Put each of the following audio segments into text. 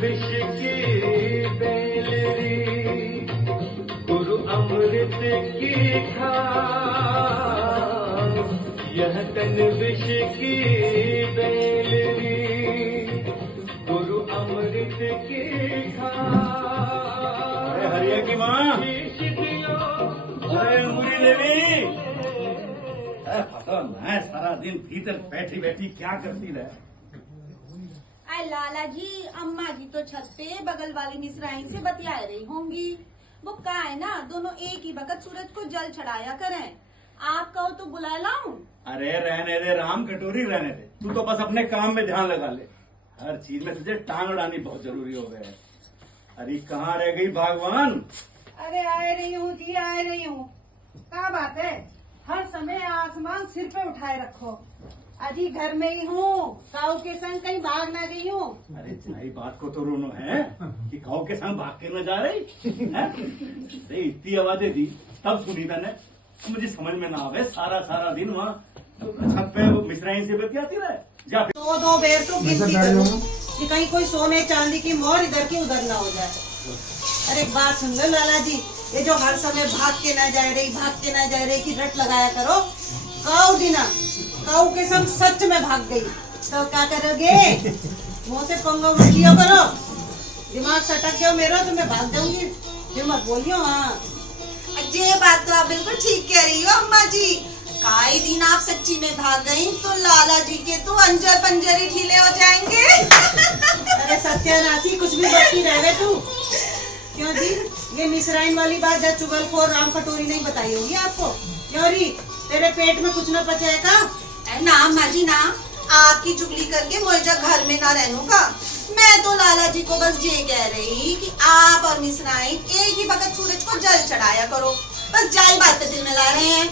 विष की बेलरी, गुरु अमृत की खान। यह तन विष की बेलरी, गुरु अमृत की खान। हरिया की माँ, अरे अंगूरी देवी, मैं सारा दिन भीतर बैठी बैठी क्या करती रहे। अरे लाला जी, अम्मा जी तो छत पे बगल वाली मिसराइन से बतिया रही होंगी। वो कहा है ना, दोनों एक ही वक्त सूरज को जल चढ़ाया करें। आप कहो तो बुला लाऊं? अरे रहने दे राम कटोरी, रहने दे। तू तो बस अपने काम में ध्यान लगा ले। हर चीज में तुझे टांग अड़ानी बहुत जरूरी हो गया है। अरे कहाँ रह गई भगवान? अरे आए रही हूँ जी, आए रही हूँ। क्या बात है, हर समय आसमान सिर पे उठाए रखो। अजी घर में ही हूँ, काऊ के संग कहीं भाग ना गई हूँ। अरे जनाई बात को तो रोनो है कि काऊ के संग भाग के न जा रही है? अरे इतनी आवाजें दी तब सुनी मैंने, मुझे समझ में ना आवे। सारा सारा दिन वहाँ छत पे मिसराइन से बतियाती रहे। जा दो बेर तो गिनती करूँ कि कहीं कोई सोने चांदी की मोहर इधर की उधर ना हो जाए। अरे एक बात सुन लो लाला जी, ये जो हर समय भाग के ना जा रही की रट लगाया करो। काऊ के संग सच में भाग गई तो क्या करोगे? मुंह से पंगो मत लियो करो। दिमाग सटक गया मेरा तो मैं भाग जाऊंगी, फिर मत बोलियो। हाँ ये बात तो आप बिल्कुल ठीक कह रही हो अम्मा जी। काई दिन आप सच्ची में भाग गई तो लाला जी के तो अंजर पंजर ही ढीले हो जाएंगे। अरे सत्यानाशी, कुछ भी बच्ची रहे तू। क्यों जी, ये मिसराइन वाली बात जब चुगलखोर राम कटोरी नहीं बताई होगी आपको? क्यों री, तेरे पेट में कुछ न पचेगा? ना अम्मा जी ना, आपकी चुगली करके मुझे घर में ना रहने का। मैं तो लाला जी को बस ये कह रही कि आप और मिसराइन एक ही वक्त सूरज को जल चढ़ाया करो। बस जाई बात पे दिल में ला रहे हैं।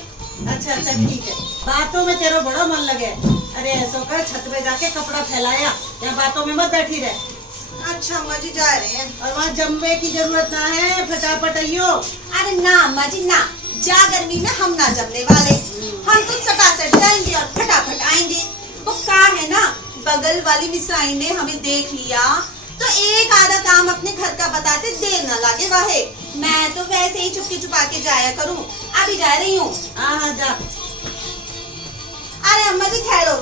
अच्छा ठीक है, बातों में तेरा बड़ा मन लगे। अरे ऐसा कर, छत पे जाके कपड़ा फैलाया, या बातों में मत बैठी रहे। अच्छा अम्मा जी जा रहे हैं। और वहाँ जम्बे की जरूरत ना है, फटाफट आइयो। अरे ना अम्मा जी ना, जा गर्मी में हम ना जमने वाले। हम तो सटासट जाएंगे और फटाफट आएंगे। वो क्या है ना, बगल वाली मिसराइन ने हमें देख लिया तो एक आधा काम अपने घर का बताते देर न लगे वाहे। मैं तो वैसे ही चुपके छुपा के जाया करूं। अभी जा रही हूँ। हाँ जा। अरे अम्मा जी ठहरो,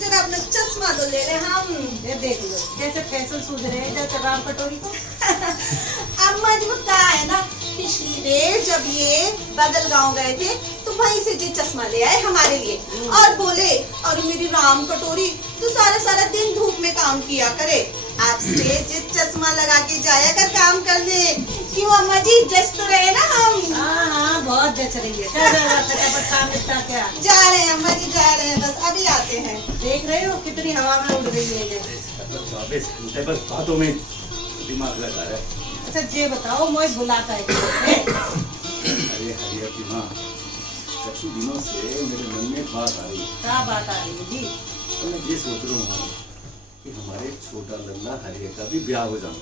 जरा अपना चश्मा तो ले ले। हम ये देख लो कैसे फैशन सूझ रहे हैं जब राम कटोरी को। अम्मा जी वो क्या है ना, पिछली बार जब ये बगल गांव गए थे तो वहीं से जी चश्मा ले आए हमारे लिए और बोले, और मेरी राम कटोरी तो सारा सारा दिन धूप में काम किया करे, आपसे जिस चश्मा लगा के जाया कर काम करने। क्यों अम्मा जी, जच तो रहे ना हम? हाँ बहुत जच रही है। फटाफट काम निपटा के आ। जा रहे हैं अम्मा जी, जा रहे हैं, बस अभी आते हैं। देख रहे हो कितनी हवा में उड़ रही है ये। 24 घंटे बस बातों में दिमाग लगा रहा है। अच्छा ये बताओ, मोए बुलाता है? अरे हरिया की माँ, कुछ दिनों से मेरे मन में बात आ रही है। क्या बात आ रही है जी? तो मैं ये सोच रहा हूँ कि हमारे छोटा लल्ला हरिया का भी ब्याह हो जाए।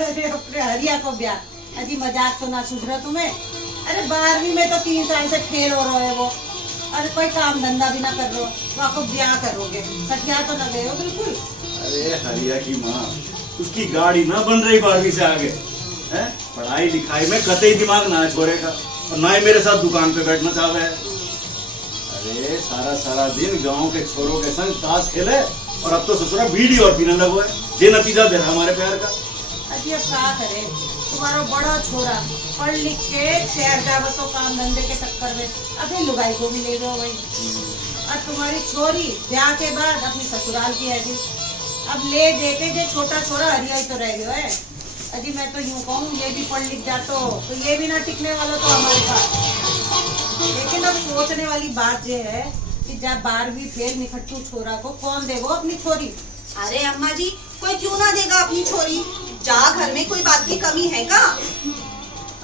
अरे अपने हरिया को ब्याह? अजी मजाक तो ना सूझ रहा तुम्हें? अरे 12वीं में तो 3 साल से फेल हो रहे हो वो। अरे कोई काम धंधा भी ना कर रहे हो, वो आपको ब्याह करोगे? सटिया तो न गए हो बिल्कुल। अरे हरिया की माँ, उसकी गाड़ी ना बन रही 12वीं से आगे है। पढ़ाई लिखाई में कतई दिमाग ना छोड़ेगा और ना ही मेरे साथ दुकान पे बैठना चाह रहा है। अरे सारा सारा दिन गांव के छोरों के संग ताश खेले और अब तो ससुरा बीड़ी और पीने लगो है। ये नतीजा दे रहा हमारे प्यार का। अजी अब क्या करे, तुम्हारा बड़ा छोरा पढ़ लिख के शहर जा बसो काम धंधे के चक्कर में, अभी लुगाई को भी ले गए वही। और तुम्हारी छोरी ब्याह के बाद अपनी ससुराल की है। अब ले देखे जो छोटा छोरा हरिया ही तो रह गया है। अजी मैं तो यूँ कहूँ, ये भी पढ़ लिख जातो तो ये भी ना टिकने वाला तो हमारे पास। लेकिन अब सोचने वाली बात ये है कि जब 12वीं फेल निखट्टू छोरा को कौन देगो अपनी छोरी? अरे अम्मा जी, कोई क्यों ना देगा अपनी छोरी? जा घर में कोई बात की कमी है का?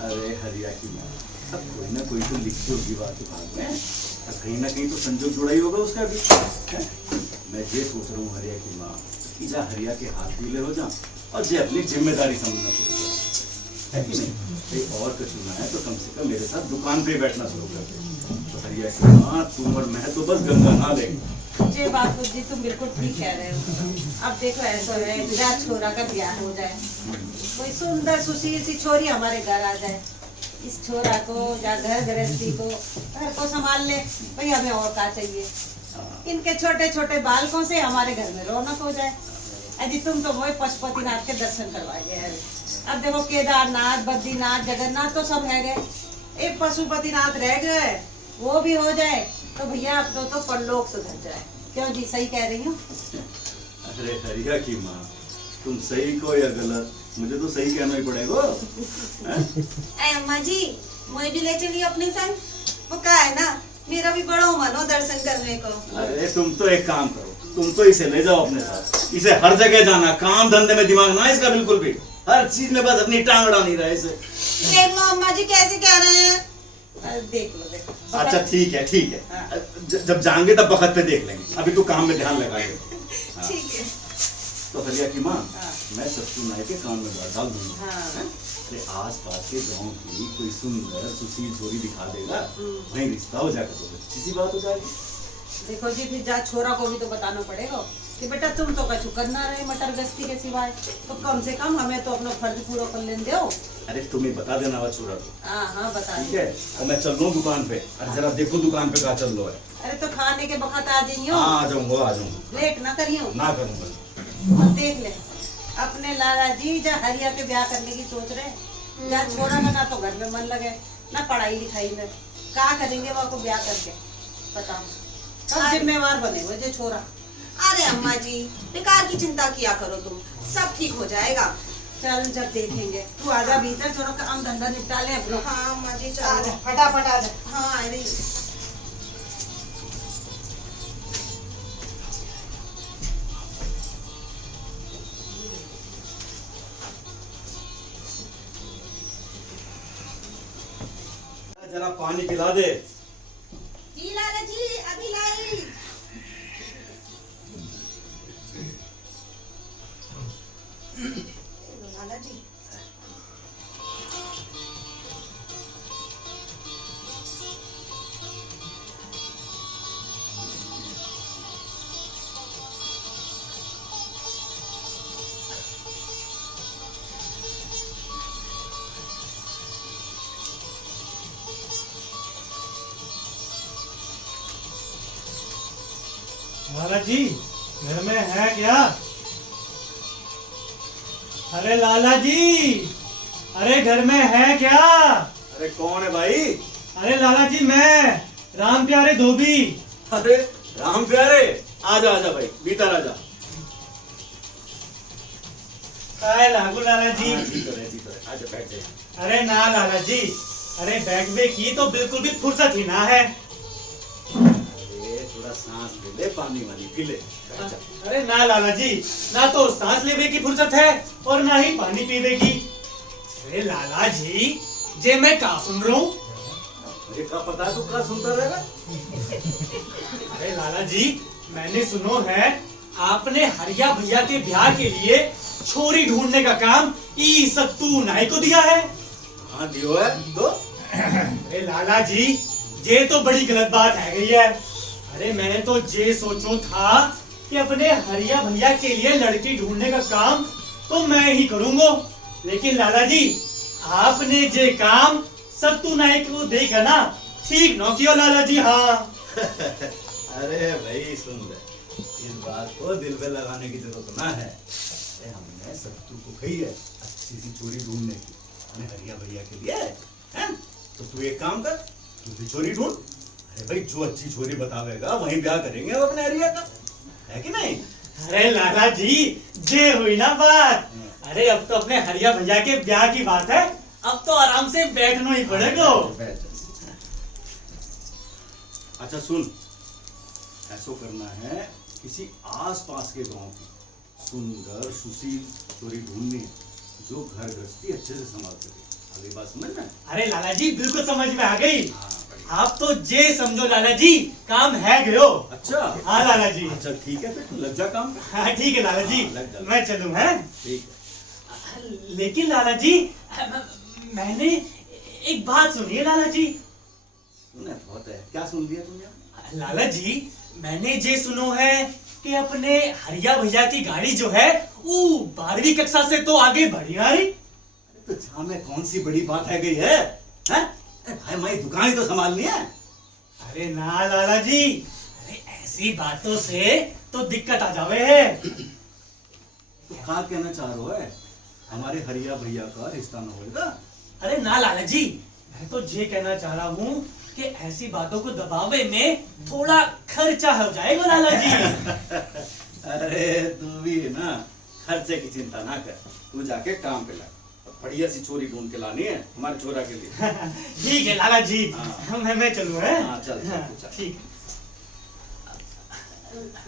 अरे हरिया की माँ, अब कोई ना कोई तो लिखी होगी बात भाग में, कहीं ना कहीं तो संजोग जुड़ा ही होगा उसका भी। मैं ये सोच रहा हूँ हरिया की माँ कि जा हरिया के हाथ ढीले हो जा और जे अपनी जिम्मेदारी समझना शुरू कर, है कि नहीं? और कुछ ना है तो कम से कम मेरे साथ दुकान पे बैठना शुरू कर दे। तो हरिया की माँ, तुम और मैं तो बस गंगा नहा लेंगे, ये बात तो जी तुम बिल्कुल ठीक कह रहे हो। अब देखो ऐसा है मेरा छोरा का ब्याह हो जाए, कोई सुंदर सुशील सी छोरी हमारे घर आ जाए, इस छोरा को या घर गृहस्थी को घर को संभाल ले, भाई हमें और क्या चाहिए। इनके छोटे छोटे बालकों से हमारे घर में रौनक हो जाए। अजी तुम तो वही पशुपतिनाथ के दर्शन करवाइए है। अब देखो केदारनाथ, बद्रीनाथ, जगन्नाथ तो सब है गए, एक पशुपतिनाथ रह गए, वो भी हो जाए तो भैया अब तो परलोक सुधर जाए। क्यों जी, सही कह रही हूँ? अरे हरिया की माँ, तुम सही को या गलत, मुझे तो सही कहना ही पड़ेगा। ऐ अम्मा जी, मुझे भी ले चलिए अपने संग। वो क्या है ना, मेरा भी बड़ा मन हो दर्शन करने को। अरे तुम तो एक काम करो, तुम तो इसे ले जाओ अपने साथ। इसे हर जगह जाना, काम धंधे में दिमाग ना इसका बिल्कुल भी, हर चीज में बस अपनी टांग अड़ा नहीं रहा इसे। अम्मा जी कैसे कह रहे हैं? देख लो देखो। अच्छा ठीक है ठीक है, जब जाएंगे तब वक्त पे देख लेंगे, अभी तो काम में ध्यान लगाएंगे। हाँ। ठीक है। तो हरिया की माँ, हाँ। मैं सत्तू नाई के कान में डाल दूंगा। हाँ। हैं? अरे आस पास के गांव की कोई सुंदर सुशील छोरी दिखा देगा, वहीं रिश्ता हो जाएगा, तो अच्छी सी बात हो जाएगी। देखो जी, फिर जा छोरा को भी तो बताना पड़ेगा कि बेटा तुम तो कछु करना रहे मटर गश्ती के सिवाय, तो कम से कम हमें तो अपना फर्ज पूरा कर लेने दो। अरे तुम्हें बता देना वो छोरा को, हाँ हाँ बता ठीक है? और मैं चल रहा हूँ दुकान पे, अरे जरा देखो दुकान पे क्या चल रहा है। अरे तो खाने के बखत आ जाइयो, हाँ आ जाऊंगा लेट ना करियो। ना करूंगा। और देख ले अपने लाला जी जा हरिया के ब्याह करने की सोच रहे, जा छोरा का ना तो घर में मन लगे ना पढ़ाई लिखाई में, क्या करेंगे वो को ब्याह करके, बताओ कब जिम्मेवार बने वो जो छोरा। अरे अम्मा जी, बेकार की चिंता किया करो तुम, सब ठीक हो जाएगा। चल जब देखेंगे, तू आजा भीतर, छोरा काम धंधा निपटा ले अपना। हाँ अम्मा जी आजा चलो। फटाफट आजा। हाँ आ रही। जरा पानी पिला दे। जी लाला जी, अभी लाई। लाला जी लाला जी घर में है क्या? अरे लाला जी, अरे घर में है क्या? अरे कौन है भाई? अरे लाला जी मैं राम प्यारे धोबी। अरे राम प्यारे, आजा आजा भाई, भीतर आजा। काय लागू लाला जी? जीतो है, आजा बैठ जा। अरे ना लाला जी, अरे बैठने की तो बिल्कुल भी फुर्सत ही ना है। अरे थोड़ा सांस ले ले, पानी वाली पी ले, बैठ जा। अरे ना लाला जी, ना तो सांस लेने की फुर्सत है और ना ही पानी पीने की। अरे लाला जी, जे मैं का सुन रहा हूँ? मुझे क्या पता है तू क्या सुनता रहेगा? अरे लाला जी, मैंने सुनो है आपने हरिया भैया के ब्याह के लिए छोरी ढूंढने का काम ई सत्तू नाई को दिया है। हाँ दियो है तो। अरे लाला जी, ये तो बड़ी गलत बात है गई है। अरे मैंने तो ये सोचो था कि अपने हरिया भैया के लिए लड़की ढूंढने का काम तो मैं ही करूंगा, लेकिन लाला जी आपने ये काम सत्तू नाई को देखा ना, ठीक न किया लाला जी। हाँ अरे भाई सुन ले, इस बात को दिल पे लगाने की जरूरत ना है। अरे हमने सत्तू को कही है अच्छी सी चोरी ढूंढने की अपने हरिया भैया के लिए, हैं? तो तू एक काम कर, तू भी चोरी ढूंढ। अरे भाई जो अच्छी चोरी बतावेगा वहीं ब्याह करेंगे हम अपने हरिया का, है कि नहीं? अरे लाला जी, ये हुई ना बात। अरे अब तो अपने हरिया भैया के ब्याह की बात है, अब तो आराम से बैठना ही पड़ेगा। बैठ जा। अच्छा सुन, ऐसा करना है किसी आस-पास के गांव की सुंदर सुशील चोरी ढूंढनी है, जो घर गृहस्थी अच्छे से संभाल सके। अगली बात समझ में? अरे लाला जी बिल्कुल समझ में आ गई। हाँ, बढ़िया। आप तो जे समझो लाला जी, काम है गयो। अच्छा हाँ लाला जी। अच्छा ठीक है, फिर तू लग जा काम पे। हाँ ठीक है लाला जी, हाँ, लग जा। मैं चलूं है। ठीक है। लेकिन लाला जी, मैंने एक बात सुनी है लाला जी। सुने बहुत है, क्या सुन लिया तुमने? लाला जी, मैंने जे सुनो है कि अपने हरिया भैया की गाड़ी जो है वो 12वीं कक्षा से तो आगे बढ़ी आ रही। तो जहाँ में कौन सी बड़ी बात है गई है? हैं? अरे भाई मैं दुकान ही तो संभालनी है। अरे ना लाला जी, अरे ऐसी बातों से तो दिक्कत आ जावे है। तो क्या कहना चाह रहे हो है? हमारे हरिया भैया का रिश्ता न होएगा? अरे ना लाला जी, मैं तो ये कहना चाह रहा हूँ कि ऐसी बातों को दबावे में थोड़ा खर्चा हो जाएगा लाला जी। अरे तू भी ना खर्चे की चिंता ना कर, तू जाके काम पे लग। बढ़िया सी छोरी ढूंढ के लानी है हमारे छोरा के लिए। ठीक है लाला जी, हाँ। मैं चलूँ है। हाँ चल चल, हाँ, तू चल। ठीक।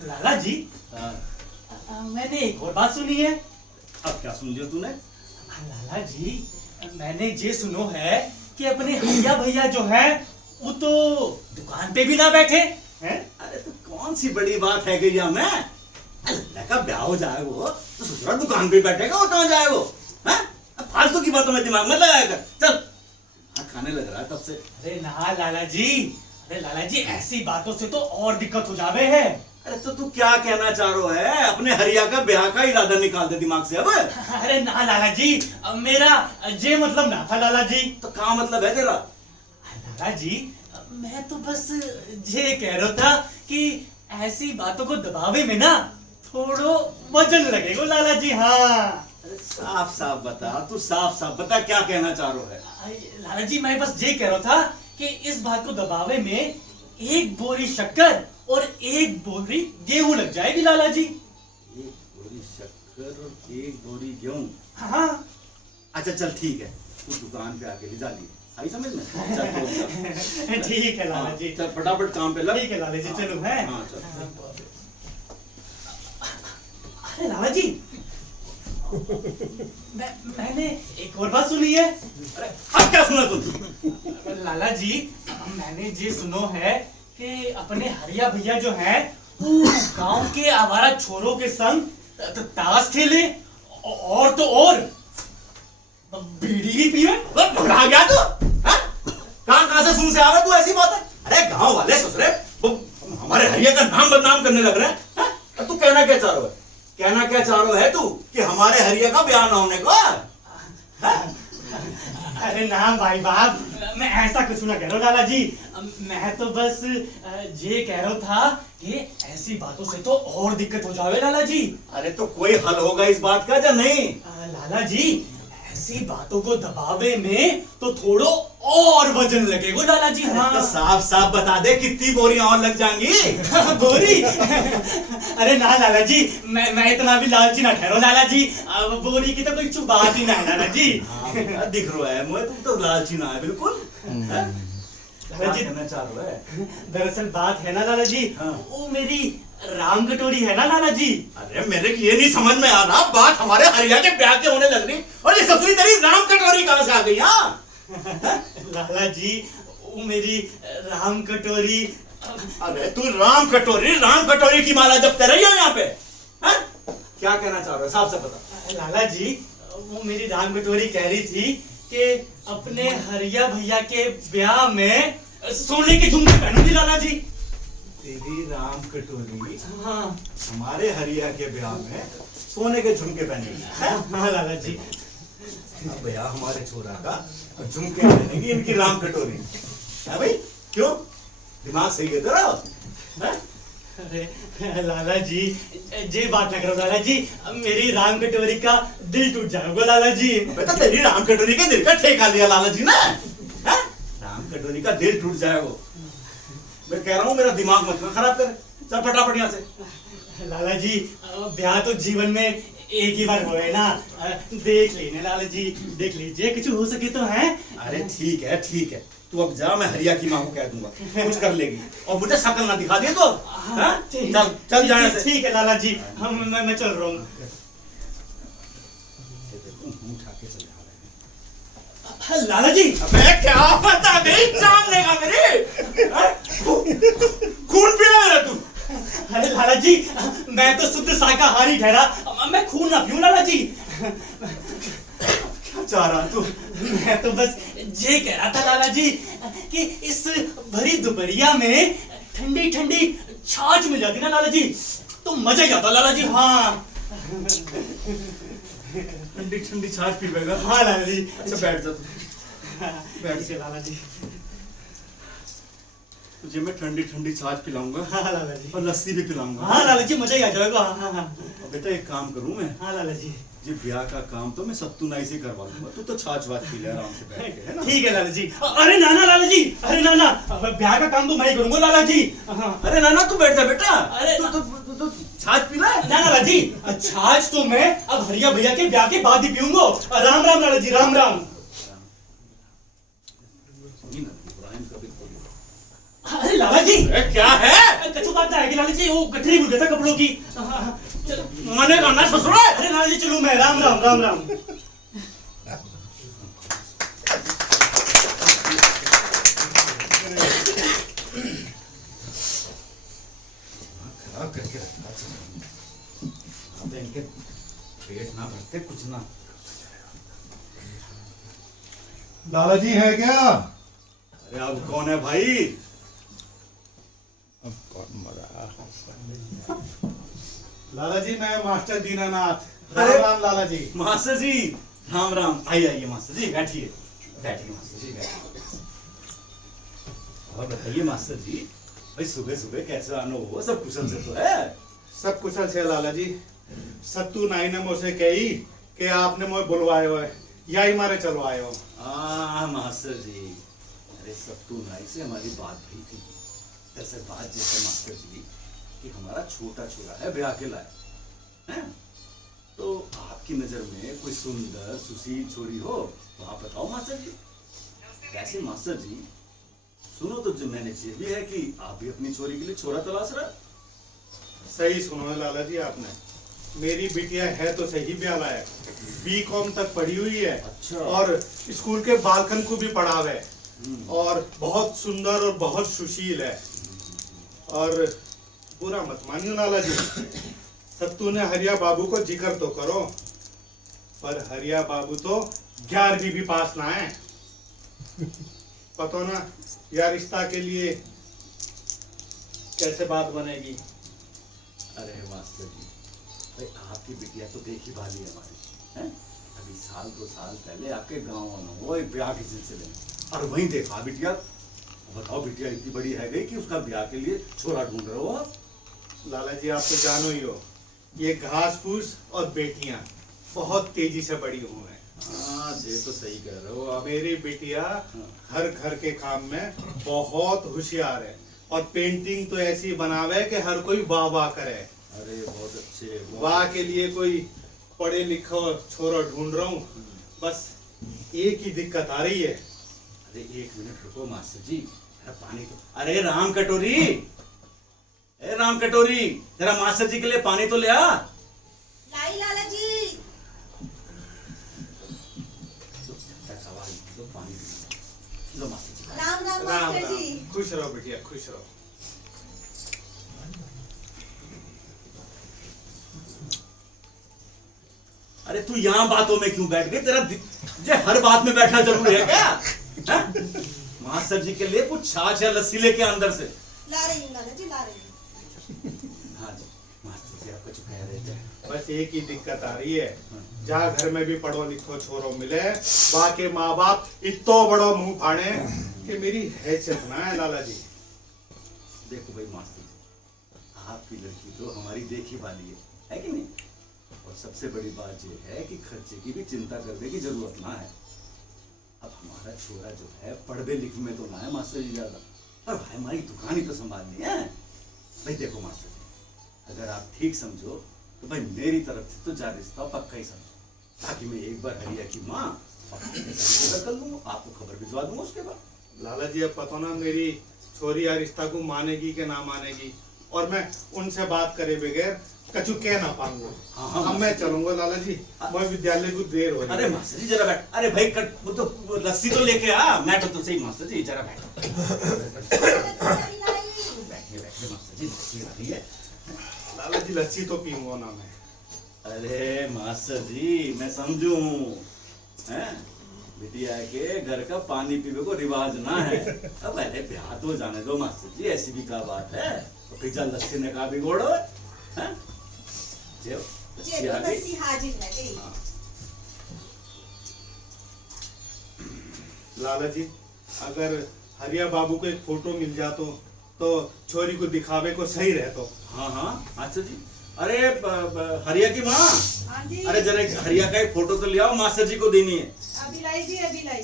लाला जी, हाँ, मैंने एक और बात सुनी है। अब क्या सुन लिया तूने? लाला जी, मैंने ये सुनो है कि अपने हरिया भैया जो है वो तो दुकान पे भी ना बैठे हैं। अरे तो कौन सी बड़ी बात है गई में? अल्लाह का ब्याह हो जाए वो तो ससुरा दुकान पे बैठेगा, वो कहाँ जाए वो? हैं? अब फालतू की बातों में दिमाग मत लगाया कर, चल। हाँ खाने लग रहा है तब से। अरे ना लाला जी, अरे लाला जी ऐसी बातों से तो और दिक्कत हो जावे है। अरे तो तू क्या कहना चाह रहा है? अपने हरिया का ब्याह का इरादा निकाल दे दिमाग से अब। अरे ना लाला जी, मेरा जे मतलब ना था लाला जी। तो क्या मतलब है तेरा? लाला जी, मैं तो बस ये कह रहा था कि ऐसी बातों को दबावे में ना थोड़ो वजन लगेगा लाला जी। हाँ अरे साफ साफ बता, तू साफ साफ बता क्या कहना चाह रहा है? लाला जी, मैं बस ये कह रहा था कि इस बात को दबावे में 1 बोरी शक्कर और 1 बोरी गेहूं लग जाएगी लाला जी। 1 बोरी शक्कर और 1 बोरी गेहूं। हाँ अच्छा चल ठीक है, तू दुकान पे आके ले जा लिए, आई समझ में? चल तो चल। ठीक है लाला हाँ, जी। चल फटाफट काम पे लग। ठीक है लाला जी, चलो है। हाँ चल। अरे लाला जी, मैंने एक और बात सुनी है। अरे अब क्या सुना तू? लाला जी, मैंने ये सुनो है कि अपने हरिया भैया जो है वो गांव के आवारा छोरों के संग ताश खेले और तो और बीड़ी भी पिए। भगा गया तू? हाँ? कहाँ से सुन से आ रहा तू ऐसी बात है? अरे गांव वाले ससुरे वो हमारे हरिया का नाम बदनाम करने लग रहे हैं। हाँ? तू कहना क्या चाह रहा है? कहना क्या चाह रहा है तू कि हमारे हरिया का ब्याह ना होने को? हाँ? अरे ना भाई बाप, मैं ऐसा कुछ ना कह रहा हूँ लाला जी। मैं तो बस ये कह रहा था कि ऐसी बातों से तो और दिक्कत हो जावे लाला जी। अरे तो कोई हल होगा इस बात का या नहीं? लाला जी, ऐसी बातों को दबावे में तो थोड़ो और वजन लगेगा लाला जी। हाँ तो साफ साफ बता दे कितनी बोरियां और लग जाएंगी? बोरी? अरे ना लाला जी, मैं इतना भी लालची ना ठहरो लाला जी। अब बोरी की तो कोई बात ही ना है लाला जी। हाँ, दिख रहा है मुझे, तुम तो लालची ना है बिल्कुल। हाँ? लाला जी, कहना चाह रहा है? दरअसल बात है ना लाला जी, हाँ। वो मेरी राम कटोरी है ना लाला जी। अरे मेरे को ये नहीं समझ में आ रहा, बात हमारे हरिया के ब्याह के होने लग रही और ये ससुरी तेरी राम कटोरी कहां से आ गई? हाँ लाला जी, वो मेरी राम कटोरी। अरे तू राम कटोरी की माला जपते रही हो यहाँ पे? हाँ? क्या कहना चाह रहे हो? साफ से बता। लाला जी, वो मेरी राम कटोरी कह रही थी कि अपने हरिया भैया के ब्याह में सोने के झुमके पहनूंगी लाला जी। तेरी राम कटोरी हाँ हमारे हरिया के ब्याह में सोने के झुमके पहनेगी? हाँ लाला जी। अब ब्याह हमारे छोरा का और झुमके पहनेगी इनकी राम कटोरी? है भाई? क्यों? दिमाग सही है तेरा? हाँ? अरे लाला जी, ये बात ना करो लाला जी, मेरी राम कटोरी का दिल टूट जाएगा लाला जी। बेटा तेरी राम कटोरी के दिल का ठेका लिया लाला जी ने। हाँ? राम कटोरी का दिल टूट जाएगा। मैं कह रहा हूँ मेरा दिमाग मत खराब कर, चल फटाफट यहाँ से। लाला जी, ब्याह तो जीवन में एक ही बार होए ना, देख लेने लाला जी, देख लीजिए, कुछ हो सके तो है। अरे ठीक है, तू अब जा, मैं हरिया की माँ को कह दूंगा, कुछ कर लेगी और मुझे शक्ल ना दिखा दिए तो। हाँ? चल जाने से। ठीक है लाला जी, मैं चल रहा हूँ। लाला जी, अबे क्या बता गई? जान लेगा मेरे? हाँ? खून पीना मेरा तू? अरे लाला जी, मैं तो शुद्ध शाकाहारी ठहरा, मैं खून ना पीऊं लाला जी। क्या चाह रहा तू? मैं तो बस ये कह रहा था लाला जी कि इस भरी दोपहरिया में ठंडी ठंडी छाछ मिल जाती ना लाला जी तो मजा ही आता लाला जी। हाँ ठंडी ठंडी छाछ पीवेगा? हाँ लाला जी। अच्छा बैठ जा तू। बैठ से लाला जी। तुझे मैं ठंडी ठंडी छाछ पिलाऊंगा हाँ लाला जी। और लस्सी भी पिलाऊंगा। हाँ लाला जी मजा ही आ जाएगा। हाँ हाँ और बेटा एक काम करूं मैं, हाँ लाला जी। जी ब्याह का काम तो मैं सत्तू नाई से करवा दूंगा, तू तो छाछ वाछ पी ले आराम से बैठ के, है ना? ठीक है लाला जी। अरे नाना लाला जी, अरे नाना अब ब्याह का काम तो मैं ही करूंगा लाला जी। हाँ। अरे नाना तू बैठ जा बेटा। अरे तू छाछ पी ले। ना लाला जी, छाछ तो मैं अब हरिया भैया के ब्याह के बाद ही पीऊंगा। राम राम लाला जी, राम राम। अरे लाला जी क्या है? कचू बात है कि लाला जी वो गठरी भूल गया था कपड़ों की। मने करना ससुर। अरे लाला जी चलो मैं राम राम राम राम। खराब करके रखा अब इनके पेट ना भरते कुछ ना। लाला जी है क्या? अरे अब कौन है भाई? अब कौन मरा? लाला जी मैं मास्टर दीनानाथ। राम अरे! राम लाला जी। मास्टर जी राम राम। आइए आइए मास्टर जी, बैठिए बैठिए मास्टर जी बैठिए। और बताइए मास्टर जी, भाई सुबह सुबह कैसे आनो हो? सब कुशल से तो है? सब कुशल से लाला जी। सत्तू नाई ने मुझसे कही कि आपने मुझे बुलवाए हो, यही मारे चलवाए हो। मास्टर जी, अरे सत्तू नाई से हमारी बात हुई थी। दरअसल बात जो है मास्टर जी कि हमारा छोटा छोरा है ब्याह के लायक हैं? तो आपकी नजर में कोई सुंदर सुशील छोरी हो तो आप बताओ मास्टर जी। वैसे मास्टर जी सुनो तो जो मैंने ये भी है कि आप भी अपनी छोरी के लिए छोरा तलाश रहे। सही सुनो लाला जी आपने। मेरी बिटिया है तो सही ब्याह लायक, B.Com तक पढ़ी हुई है। अच्छा। और स्कूल के बालकन को भी पढ़ावे और बहुत सुंदर और बहुत सुशील है। और बुरा मत मानियो लाला जी, सत्तू ने हरिया बाबू को जिक्र तो करो, पर हरिया बाबू तो 11वीं भी पास ना है। पता ना यार रिश्ता के लिए कैसे बात बनेगी। अरे मास्टर जी, भाई आपकी बिटिया तो देखी भाली है हमारी, हैं? अभी साल 2 साल पहले आपके गांव में वो एक ब्याह के सिलसिले में, और वहीं देखा बिटिया। बताओ बिटिया इतनी बड़ी है गई कि उसका ब्याह के लिए छोरा ढूंढ रहे हो आप। लाला जी आप तो जानो ही हो, ये घास फूस और बेटियां बहुत तेजी से बड़ी हुई हैं। हाँ ये तो सही कह रहे हो आप। मेरी बिटिया हर घर के काम में बहुत होशियार है और पेंटिंग तो ऐसी बनावे कि हर कोई वाह वाह करे। अरे बहुत अच्छे। वाह के लिए कोई पढ़े लिखो छोरा ढूंढ रहा हूँ, बस एक ही दिक्कत आ रही है। अरे 1 मिनट रुको मास्टर जी, अरे पानी तो। अरे राम कटोरी, ए राम कटोरी, जरा मास्टर जी के लिए पानी तो ले आ। लाई लाला जी। तो पानी लो मास्टर जी। राम राम राम मास्टर राम, जी। खुश रहो बिटिया खुश रहो। अरे तू यहाँ बातों में क्यों बैठ गई? तेरा तुझे हर बात में बैठना जरूरी है क्या? हैं? मास्टर जी के लिए कुछ छाछ या लस्सी लेके अंदर से। ला रही हूँ लाला जी, ला रही हूँ। हाँ जी मास्टर जी, आप कुछ कह रहे थे। बस एक ही दिक्कत आ रही है, जहाँ घर में भी पढ़ो लिखो छोरो मिले, वहाँ के माँ बाप इतो बड़ो मुंह फाड़े कि मेरी हैसियत ना है लाला जी। देखो भाई मास्टर जी, आपकी लड़की तो हमारी देखी वाली है कि नहीं? और सबसे बड़ी बात यह है कि खर्चे की भी चिंता करने की जरूरत ना है। अब हमारा छोरा जो है पढ़वे लिखे में तो ना है मास्टर जी ज्यादा, पर भाई हमारी दुकान ही तो संभालनी है। भाई देखो मास्टर जी, अगर आप ठीक समझो तो भाई मेरी तरफ से तो जा रिश्ता पक्का ही समझो, ताकि मैं एक बार हरिया की माँ कर लूँ, आपको खबर भिजवा दूंगा उसके बाद। लाला जी अब पता ना मेरी छोरी या रिश्ता को मानेगी कि ना मानेगी, और मैं उनसे बात करे बगैर कछु कह ना पाऊंगा। हाँ, अब मैं चलूंगा लाला जी, मैं विद्यालय को देर हो रही अरे है। मास्टर जी जरा बैठ। अरे भाई वो तो लस्सी तो लेके आ। मैं तो सही मास्टर जी, जरा बैठो। बैठिए बैठिए मास्टर जी, लस्सी आ रही है। लाला जी लस्सी तो पीऊंगा ना मैं। अरे मास्टर जी मैं समझू हैं, बिटिया के घर का पानी पीने को रिवाज ना है। अब पहले ब्याह तो जाने दो मास्टर जी, ऐसी भी क्या बात है। तो पिज्जा लस्सी ने कहा बिगोड़ो हैं? जे लस्सी ये आ तो गई। लस्सी हाजिर है गई। हाँ। लाला जी, अगर हरिया बाबू को एक फोटो मिल जातो तो छोरी को दिखावे को सही रहतो। हाँ हाँ मास्टर जी। अरे हरिया की माँ, हाँ जी, अरे जरा एक हरिया का एक फोटो तो ले आओ, मास्टर जी को देनी है। अभी लाई जी, अभी लाई।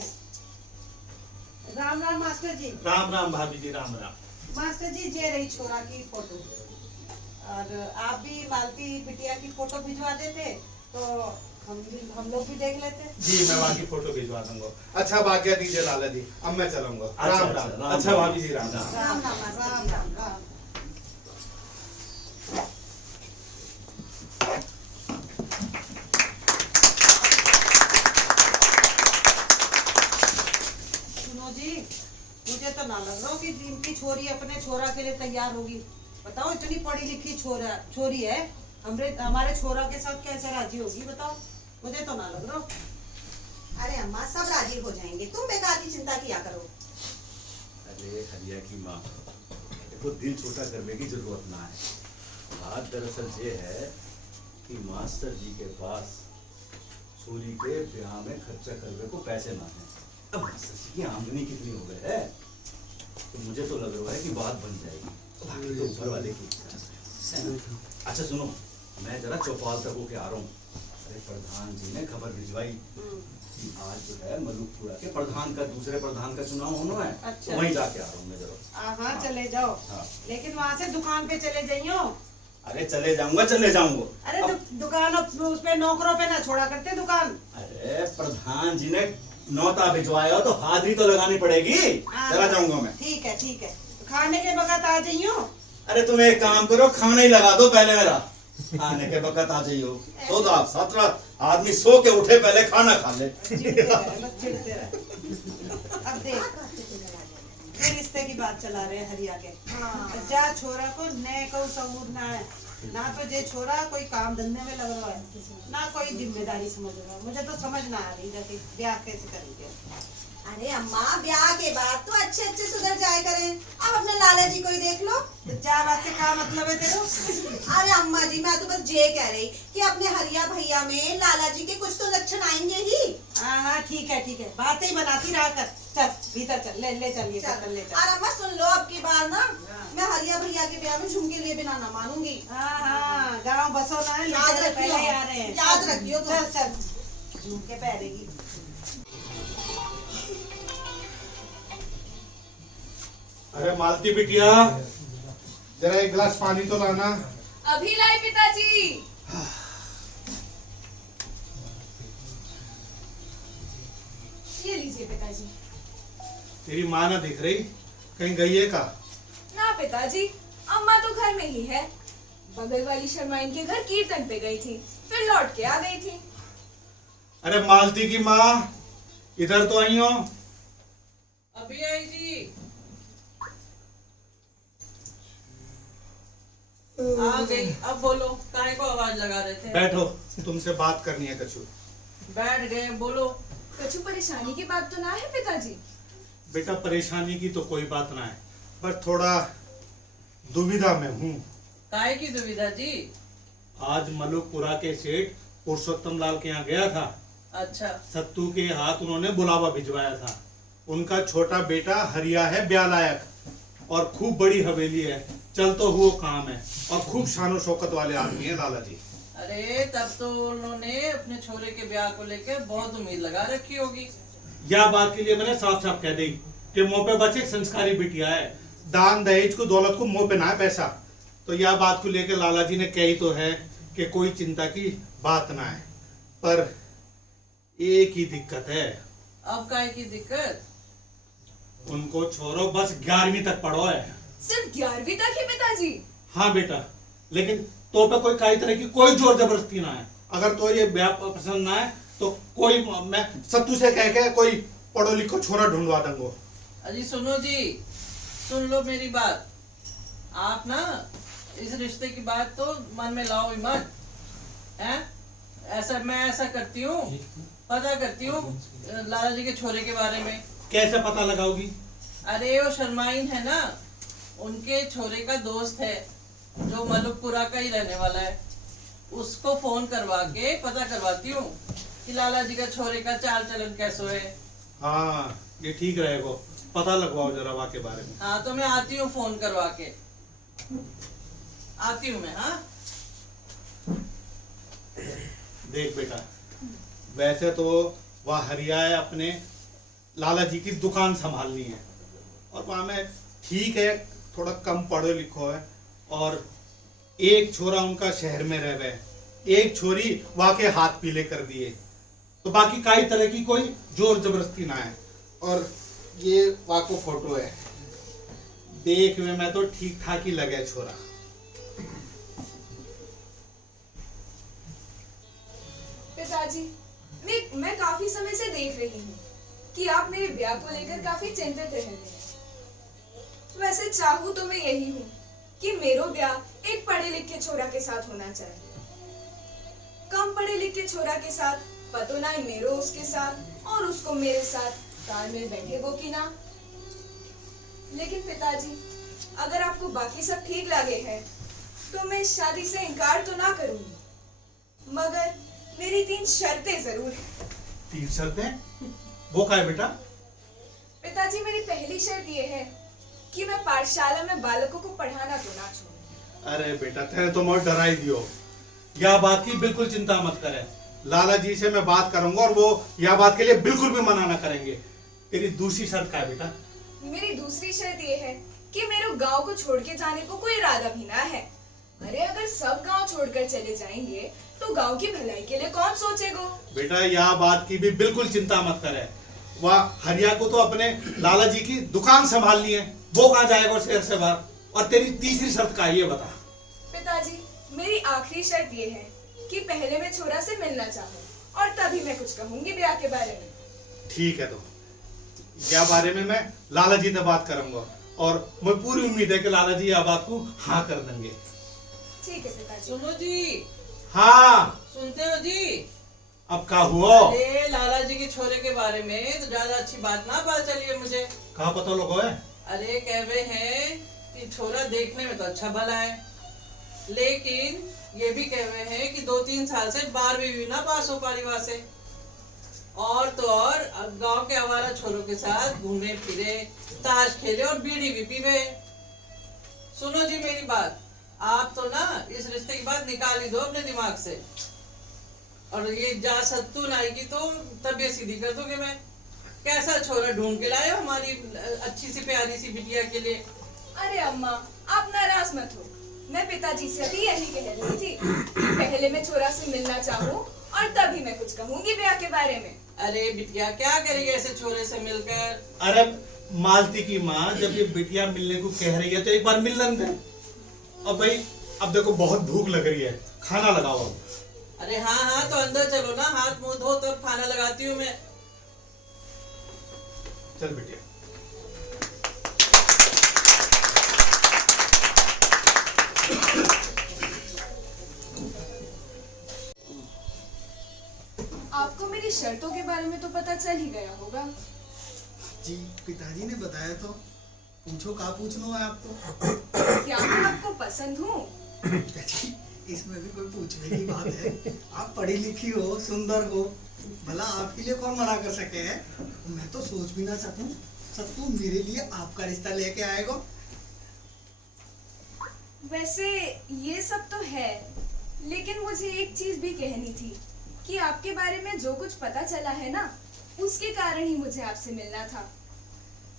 राम राम मास्टर जी। राम राम भाभी जी, राम राम। मास्टर जी, ये रही छोरा की फोटो, और आप भी मालती बिटिया की फोटो भिजवा देते तो हम लोग भी देख लेते। जी मैं वहाँ की फोटो भिजवा दूंगा। अच्छा आज्ञा दीजिए लाला जी, अब मैं चलूंगा। अच्छा, राम अच्छा, राम। राम अच्छा राम। भाभी जी, राम राम। राम राम मास्टर राम जी, राम राम। सुनो जी, मुझे तो ना लग रहा कि इनकी छोरी अपने छोरा के लिए तैयार होगी। बताओ, इतनी पढ़ी लिखी छोरी है, हमारे छोरा के साथ कैसे राजी होगी बताओ? मुझे तो ना लग रहा। अरे अम्मा सब राजी हो जाएंगे, तुम बेकार की चिंता किया करो। अरे हरिया की माँ, देखो दिल छोटा करने की जरूरत ना है। बात दरअसल ये है कि मास्टर जी के पास सूरी के ब्याह में खर्चा करने को पैसे ना है। अब मास्टर जी की आमदनी कितनी हो गई है, तो मुझे तो लग रहा है कि बात बन जाएगी। बाकी तो ऊपर वाले की इच्छा है। अच्छा सुनो, मैं जरा चौपाल तक होके आ रहा हूँ। अरे प्रधान जी ने खबर भिजवाई कि आज जो है मलुकपुरा के प्रधान का, दूसरे प्रधान का चुनाव होना है। अच्छा। तो वहीं जाके आ रहा हूँ मैं जरा। हाँ चले जाओ, हाँ। लेकिन वहाँ से दुकान पे चले जाइयो। अरे चले जाऊंगा, चले जाऊंगा। अरे दुकान उस पे नौकरों पे ना छोड़ा करते दुकान। अरे प्रधान जी ने नौता भिजवाया तो हाजिरी तो लगानी पड़ेगी। चला जाऊंगा मैं। ठीक है ठीक है, खाने के वक्त आ जाइयो। अरे तुम एक काम करो, खाना ही लगा दो पहले मेरा, खाने के वक्त आ जाइयो। सो तो आप 17 आदमी सो के उठे पहले खाना खा ले। चिढ़ते रहे, बस चिढ़ते रहे। अब देख, ये रिश्ते की बात चला रहे हैं हरिया के। हाँ। जा छोरा को नए को सहूर ना है, ना तो जे छोरा कोई काम धंधे में लग रहा है, ना कोई जिम्मेदारी समझ रहा है। मुझे तो समझ ना आ रही जाती ब्याह कैसे करेंगे। अरे अम्मा ब्याह के बाद तो अच्छे अच्छे सुधर जाए करें। अब अपने लाला जी को ही देख लो। तो जा बात से क्या मतलब है तेरे? अरे अम्मा जी, मैं तो बस ये कह रही कि अपने हरिया भैया में लाला जी के कुछ तो लक्षण आएंगे ही। हाँ ठीक है ठीक है, बातें ही बनाती रहा कर। चल भीतर चल, ले चलिए चल। ले चल। और अम्मा सुन लो, अब की बार ना मैं हरिया भैया के ब्याह में झुमके लिए बिना ना मानूंगी। हाँ गाँव बसो ना है, याद लेकिन रखियो, पहले ही आ रहे हैं। याद रखियो तुम। चल चल, झुमके पहनेगी। अरे मालती बिटिया, जरा एक गिलास पानी तो लाना। अभी लाए पिताजी। ये लीजिए पिताजी। तेरी माँ ना दिख रही, कहीं गई है का? ना पिताजी, अम्मा तो घर में ही है। बगल वाली शर्माइन के घर कीर्तन पे गई थी, फिर लौट के आ गई थी। अरे मालती की माँ, इधर तो आई हो। अभी आई जी। आ गई। अब बोलो, काहे को आवाज लगा रहे थे? बैठो, तुमसे बात करनी है कछु। बैठ गए, बोलो। कुछ परेशानी की बात तो ना है पिताजी? बेटा परेशानी की तो कोई बात ना है, पर थोड़ा दुविधा में हूँ। काहे की दुविधा जी? आज मलुकपुरा के सेठ पुरुषोत्तम लाल के यहाँ गया था। अच्छा। सत्तू के हाथ उन्होंने बुलावा भिजवाया था। उनका छोटा बेटा हरिया है ब्याह लायक और खूब बड़ी हवेली है, चल तो हुआ काम है और खूब शानो शौकत वाले आदमी है लाला जी। अरे तब तो उन्होंने अपने छोरे के ब्याह को लेकर बहुत उम्मीद लगा रखी होगी। यह बात के लिए मैंने साफ साफ कह दी कि मुंह पे बस एक संस्कारी बिटिया है, दान दहेज को दौलत को मुंह पे ना है पैसा। तो यह बात को लेकर लाला जी ने कही तो है कि कोई चिंता की बात ना है, पर एक ही दिक्कत है। अब काहे की दिक्कत? उनको छोरो बस 11वीं तक पढ़ो है। सिर्फ 11वीं तक ही पिताजी? हाँ बेटा, लेकिन तो पे कोई काई तरह की कोई जोर जबरदस्ती ना है। अगर तो ये ब्याह पसंद ना है तो कोई, मैं सत्तू से कह के कोई पढ़ो लिखो छोरा ढूंढवा दूंगा। अजी सुनो जी, सुन लो मेरी बात। आप ना इस रिश्ते की बात तो मन में लाओ ही मत, हैं? ऐसा मैं ऐसा करती हूँ, पता करती हूँ लाला जी के छोरे के बारे में। कैसे पता लगाओगी? अरे वो शर्माइन है ना, उनके छोरे का दोस्त है जो मलुकपुरा का ही रहने वाला है, उसको फोन करवा के पता करवाती हूँ कि लाला जी का छोरे का चाल चलन कैसो है। हाँ ये ठीक रहेगा, पता लगवाओ जरा वहाँ के बारे में। हाँ तो मैं आती हूँ, फोन करवा के आती हूँ मैं। हाँ देख बेटा, वैसे तो वह हरिया है, अपने लाला जी की दुकान संभालनी है, और वहाँ में ठीक है थोड़ा कम पढ़ो लिखो है, और एक छोरा उनका शहर में रह गए, एक छोरी वहाँ के हाथ पीले कर दिए, तो बाकी कई तरह की कोई जोर जबरदस्ती ना है। और ये वहाँ को फोटो है, देख में मैं तो ठीक ठाक ही लगे छोरा। पिताजी, मैं काफी समय से देख रही हूँ कि आप मेरे ब्याह को लेकर काफी चिंतित रह रहे हैं। वैसे चाहूँ तो मैं यही हूँ कि मेरा ब्याह एक पढ़े लिखे छोरा के साथ होना चाहिए। कम पढ़े लिखे छोरा के साथ पतो ना मेरो उसके साथ और उसको मेरे साथ तालमेल बैठेगो कि ना। लेकिन पिताजी, अगर आपको बाकी सब ठीक लगे है तो मैं इस शादी से इनकार तो ना करूंगी, मगर मेरी 3 शर्तें जरूर हैं। 3 शर्तें? वो क्या है बेटा? पिताजी, मेरी पहली शर्त ये है कि मैं पाठशाला में बालकों को पढ़ाना तो ना छोड़ूं। अरे बेटा, तेरे तो बहुत डरा ही दियो। यह बात की बिल्कुल चिंता मत करे, लाला जी से मैं बात करूंगा और वो यह बात के लिए बिल्कुल भी मना ना करेंगे। तेरी दूसरी शर्त क्या है बेटा? मेरी दूसरी शर्त ये है कि मेरे गांव को छोड़ के जाने को कोई इरादा भी ना है। अरे अगर सब गांव छोड़कर चले जाएंगे तो गांव की भलाई के लिए कौन सोचेगा? बेटा यह बात की भी बिल्कुल चिंता मत करे, वह हरिया को तो अपने लाला जी की दुकान संभालनी है, वो कहाँ जाएगा शहर से बाहर। और तेरी तीसरी शर्त क्या है ये बता? पिताजी, मेरी आखिरी शर्त ये है कि पहले मैं छोरा से मिलना चाहूँ और तभी मैं कुछ कहूंगी ब्याह के बारे में। ठीक है, तो यह बारे में मैं लाला जी से बात करूंगा और मैं पूरी उम्मीद है कि लाला जी यह बात को हाँ कर देंगे। ठीक है पिताजी। सुनो जी। हाँ सुनते हो जी? अब क्या हुआ? अरे लाला जी के छोरे के बारे में तो ज्यादा अच्छी बात ना पता चली है मुझे। कहाँ पता लोगों है? अरे कहवे हैं कि छोरा देखने में तो अच्छा भला है, लेकिन ये भी कहवे हैं कि 2-3 साल से 12वीं भी ना पास हो पारी वहां से, और तो और गांव के आवारा छोरों के साथ घूमे फिरे, ताश खेले और बीड़ी भी पीवे। सुनो जी मेरी बात, आप तो ना इस रिश्ते की बात निकाल ही दो अपने दिमाग से, और ये जा सत्तू आएगी तो तबीयत सीधी कर दूंगी मैं। कैसा छोरा ढूंढ के लाए हो हमारी अच्छी सी प्यारी सी बिटिया के लिए? अरे अम्मा, आप नाराज मत हो, मैं पिताजी से भी यही कह रही थी कि पहले मैं छोरा से मिलना चाहूँ और तभी मैं कुछ कहूंगी ब्याह के बारे में। अरे बिटिया क्या करेगी ऐसे छोरे से मिलकर? अरे मालती की माँ, जब ये बिटिया मिलने को कह रही है तो एक बार मिल लेने दे। अब भाई अब देखो बहुत भूख लग रही है, खाना लगाओ। अरे हाँ हाँ तो अंदर चलो ना, हाथ मुंह धो तब खाना लगाती हूँ मैं। चल बिटिया। आपको मेरी शर्तों के बारे में तो पता चल ही गया होगा। जी पिताजी ने बताया, तो पूछो का पूछना है आपको। क्या मैं आपको पसंद हूँ? जी, इसमें भी कोई पूछने की बात है? आप पढ़ी लिखी हो, सुंदर हो, भला आपके लिए कौन मना कर सके है? मैं तो सोच भी ना सकूं सत्तू मेरे लिए आपका रिश्ता लेके आएगा। वैसे ये सब तो है, लेकिन मुझे एक चीज भी कहनी थी कि आपके बारे में जो कुछ पता चला है ना, उसके कारण ही मुझे आपसे मिलना था।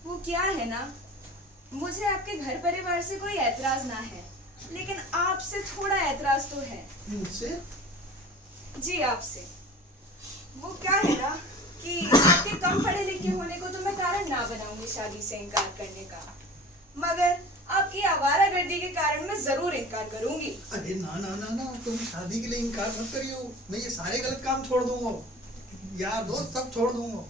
वो क्या है ना, मुझे आपके घर परिवार से कोई ऐतराज ना है, लेकिन आपसे थोड़ा ऐतराज तो है। मुझसे? जी आपसे। वो क्या है ना कि आपके कम पढ़े लिखे होने को तो मैं कारण ना बनाऊंगी शादी से इनकार करने का, मगर आपकी आवारागर्दी के कारण मैं जरूर इनकार करूंगी। अरे ना ना ना ना, तुम शादी के लिए इनकार मत करियो, मैं ये सारे गलत काम छोड़ दूंगा, यार दोस्त सब छोड़ दूंगा।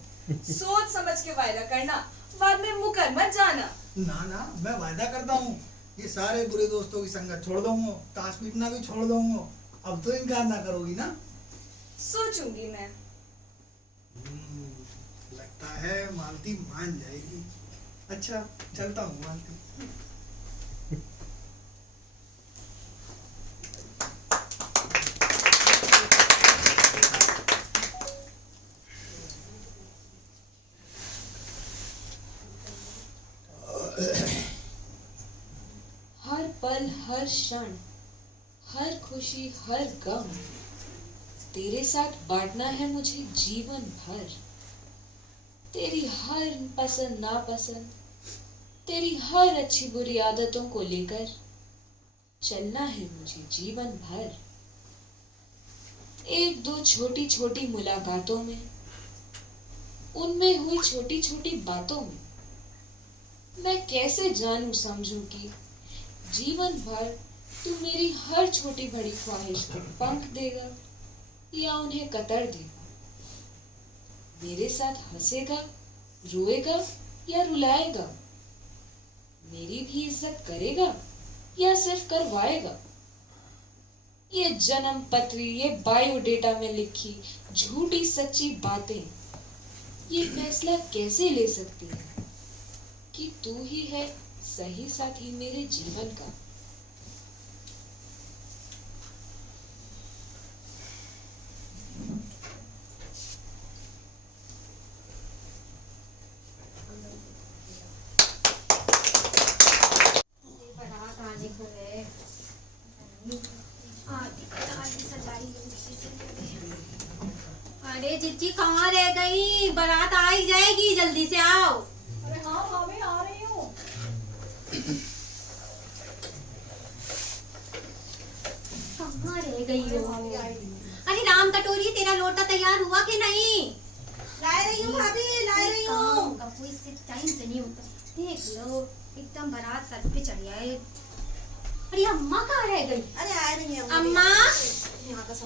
सोच समझ के वायदा करना, बाद में मुकर मत जाना। ना ना, मैं वायदा करता हूँ ये सारे बुरे दोस्तों की संगत छोड़ दूंगा, ताश पीटना भी छोड़ दूंगा। अब तो इनकार ना करोगी ना? सोचूंगी मैं। लगता है मालती मान जाएगी। अच्छा चलता हूँ मालती। हर क्षण, हर खुशी, हर गम तेरे साथ बांटना है मुझे जीवन भर। तेरी हर पसंद नापसंद, तेरी हर अच्छी बुरी आदतों को लेकर चलना है मुझे जीवन भर। एक दो छोटी छोटी मुलाकातों में, उनमें हुई छोटी छोटी बातों में मैं कैसे जानूं समझूं कि जीवन भर तू मेरी हर छोटी बड़ी ख्वाहिश को पंख देगा या उन्हें कतर देगा। मेरे साथ हंसेगा, रोएगा या रुलाएगा। मेरी भी इज्जत करेगा या सिर्फ करवाएगा। ये जन्म पत्री, ये बायोडेटा में लिखी झूठी सच्ची बातें ये फैसला कैसे ले सकती है कि तू ही है सही साथी मेरे जीवन का। बारात आने को है। अरे जीजी कहाँ रह गई? बारात आ ही जाएगी, जल्दी से आओ। अरे हाँ भाभी आ रही हूँ। कहाँ रह गई हो? अरे राम कटोरी, तेरा लोटा तैयार हुआ कि नहीं? ला रही हूँ भाभी, ला रही हूँ। काम का कोई से टाइम से नहीं होता। देख लो एकदम बारात सर पे चढ़ी है। अरे अम्मा कहाँ रह गई? अरे आ रही है अम्मा,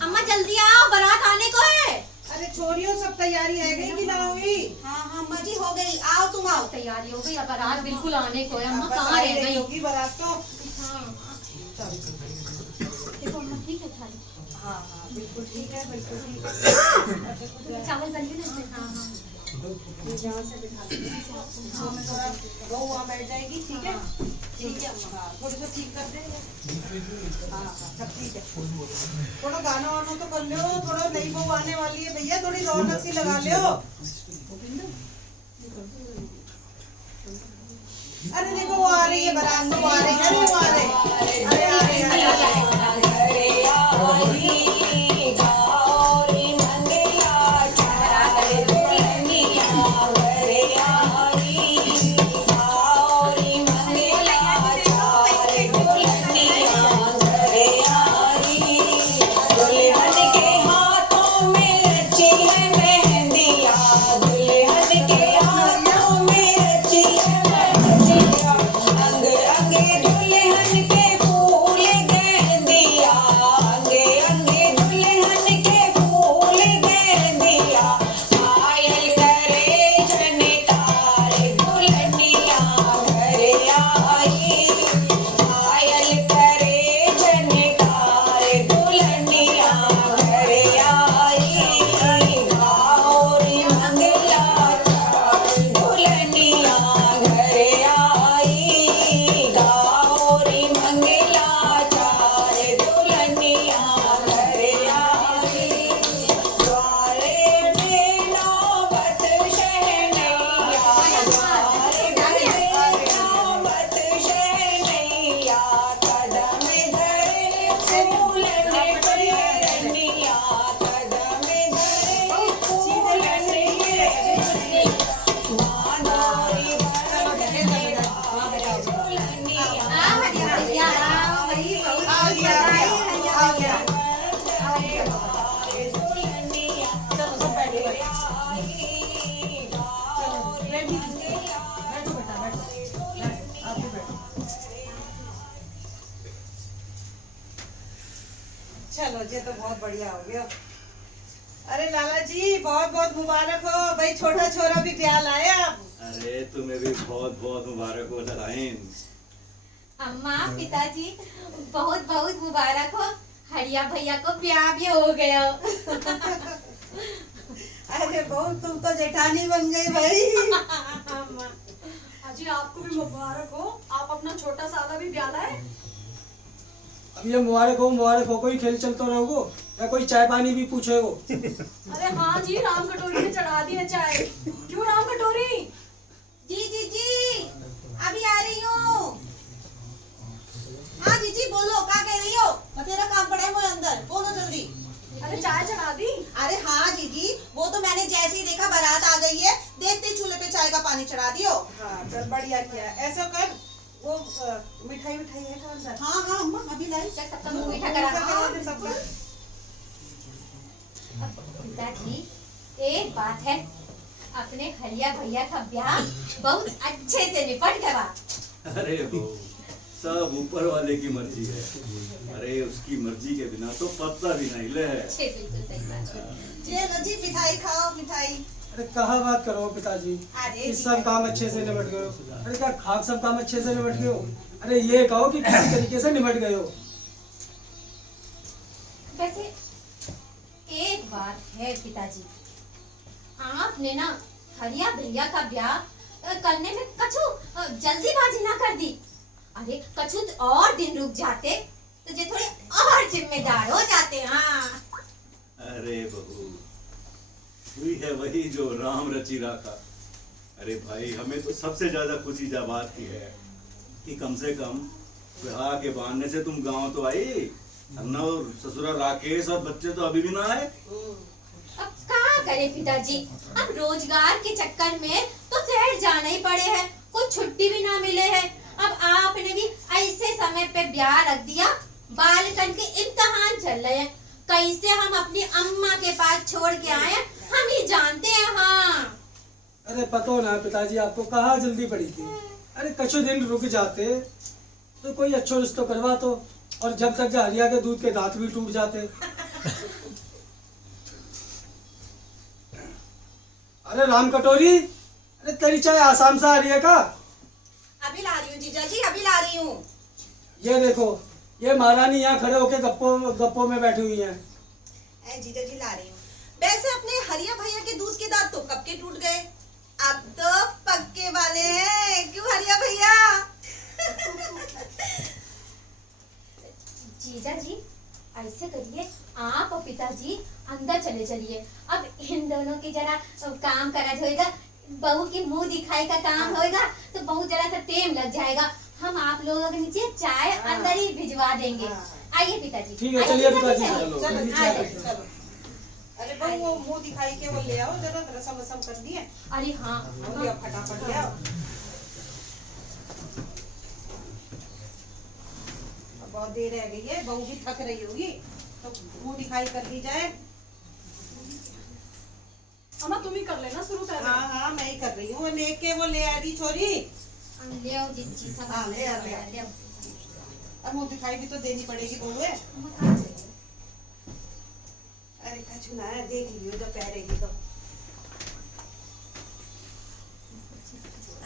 अम्मा जल्दी आओ, बारात आने को है। अरे छोरियों सब तैयारी है गई कि ना हुई? हाँ हाँ अम्मा जी हो गई, आओ तुम आओ। तैयारी हो गई, अब बारात बिल्कुल आने को है। अम्मा कहाँ रह गई? होगी बारात तो। हाँ देखो अम्मा ठीक है थाली। हाँ हाँ बिल्कुल ठीक है, बिल्कुल ठीक है। चावल बन गए ना इसमें? हाँ हाँ यहाँ से बिठा हाँ मैं थोड़ा बहू वहाँ बैठ जाएगी, ठीक है? ठीक है अम्मा। हाँ थोड़ी सा ठीक कर देंगे। हाँ हाँ सब ठीक है। थोड़ा गाना वाना तो कर लो, थोड़ा नई बहू आने वाली है भैया, थोड़ी रौनक सी लगा लो। अरे देखो वो आ रही है बारात, तो आ रही है, वो आ रही है। अरे आ रही है। चलो ये तो बहुत बढ़िया हो गया। अरे लाला जी बहुत बहुत मुबारक हो भाई, छोटा छोरा भी ब्याह लाया आप। अरे तुम्हें भी बहुत बहुत मुबारक हो नारायण। अम्मा पिताजी बहुत बहुत मुबारक हो। हरिया भैया को ब्याह भी हो गया। अरे बहू तुम तो जेठानी बन गई भाई। अजी आपको भी मुबारक हो, आप अपना छोटा साला भी ब्याह लाए। अब ये मुबारक हो, कोई खेल चलता रहोगो या कोई चाय पानी भी पूछेगो। अरे हाँ जी, राम कटोरी में चढ़ा दिया चाय। क्यों राम कटोरी? जी अभी आ रही हूँ। हाँ जी बोलो। जैसे ही देखा बारात आ गई है, देखते ही चूल्हे पे चाय का पानी चढ़ा दियो। हाँ चल बढ़िया किया। ऐसा कर, वो मिठाई मिठाई है कौन सा? हाँ हाँ अम्मा अभी लाई। सबका मुंह मीठा करा। हाँ, सबका। पिताजी एक बात है, अपने हरिया भैया का ब्याह बहुत अच्छे से निपट गया। अरे वो सब ऊपर वाले की मर्जी है। अरे उसकी मर्जी के बिना तो पत्ता भी नहीं ले है। बिल्कुल सही बात है। ये लो जी मिठाई खाओ मिठाई। अरे कहाँ बात करो पिताजी, अरे इस सब काम अच्छे से निपट गए हो। अरे क्या खाक सब काम अच्छे से निपट गए हो? अरे ये कहो कि किसी तरीके से निपट गए हो। वैसे एक बात है पिताजी, आपने ना हरिया भैया का ब्याह करने में कछु जल्दीबाजी ना कर दी। अरे कछु और दिन रुक जाते तो ये थोड़े और जिम्मेदार हो जाते। हाँ अरे बहू, हुई है वही जो राम रची राखा। अरे भाई, हमें तो सबसे ज्यादा खुशी जा बात की है कि कम से कम ब्याह के बहाने से तुम गांव तो आई, अन्ना और ससुरा राकेश और बच्चे तो अभी भी ना आए। अब क्या करे पिताजी, अब रोजगार के चक्कर में तो शहर जाना ही पड़े हैं, कुछ छुट्टी भी ना मिले है। अब आपने भी ऐसे समय पे ब्याह रख दिया, बालकन के इम्तिहान चल रहे हैं, कैसे हम अपनी अम्मा के पास छोड़ के आए हम ही जानते हैं। हाँ अरे पतो ना पिताजी, आपको कहाँ जल्दी पड़ी थी। अरे कुछ दिन रुक जाते तो कोई अच्छा रिश्ता करवा तो, और जब तक हरिया के दूध के दांत भी टूट जाते। अरे राम कटोरी, अरे तेरी चाय आसाम से आ रही है का? अभी ला रही हूँ जीजा जी, अभी ला रही हूँ। ये देखो, ये महारानी यहाँ खड़े होके गप्पों में बैठी हुई हैं। जीजा जी ला रही हूँ। वैसे अपने हरिया भैया के दूध के दांत तो कब के टूट गए, अब तो पक्के वाले हैं, क्यों हरिया भैया? जीजा जी ऐसे करिए, आप और पिताजी अंदर चले चलिए। अब इन दोनों की जरा काम करा होएगा, बहू की मुंह दिखाई का काम होएगा तो बहुत जरा सा टाइम लग जाएगा। हम आप लोगों के नीचे चाय अंदर ही भिजवा देंगे। आइए पिताजी। ठीक है, चलिए पिताजी। चलो। अरे बहू वो मुंह दिखाई के वो ले आओ, जरा रसम रसम कर दिए। अरे हाँ लिया फटाफट ले आओ। बहुत देर रह गई है, बहू भी थक रही होगी, तो मुंह दिखाई कर ली जाए। अम्मा तुम ही कर लेना शुरू कर। हाँ हाँ मैं ही कर रही हूँ। लेके वो ले आ रही छोरी। ले आओ जीजी सब। हाँ ले आ ले आ। अब मुंह दिखाई भी तो देनी पड़ेगी बहू है। अरे कछु ना है, देख लियो जब पहरेगी तो।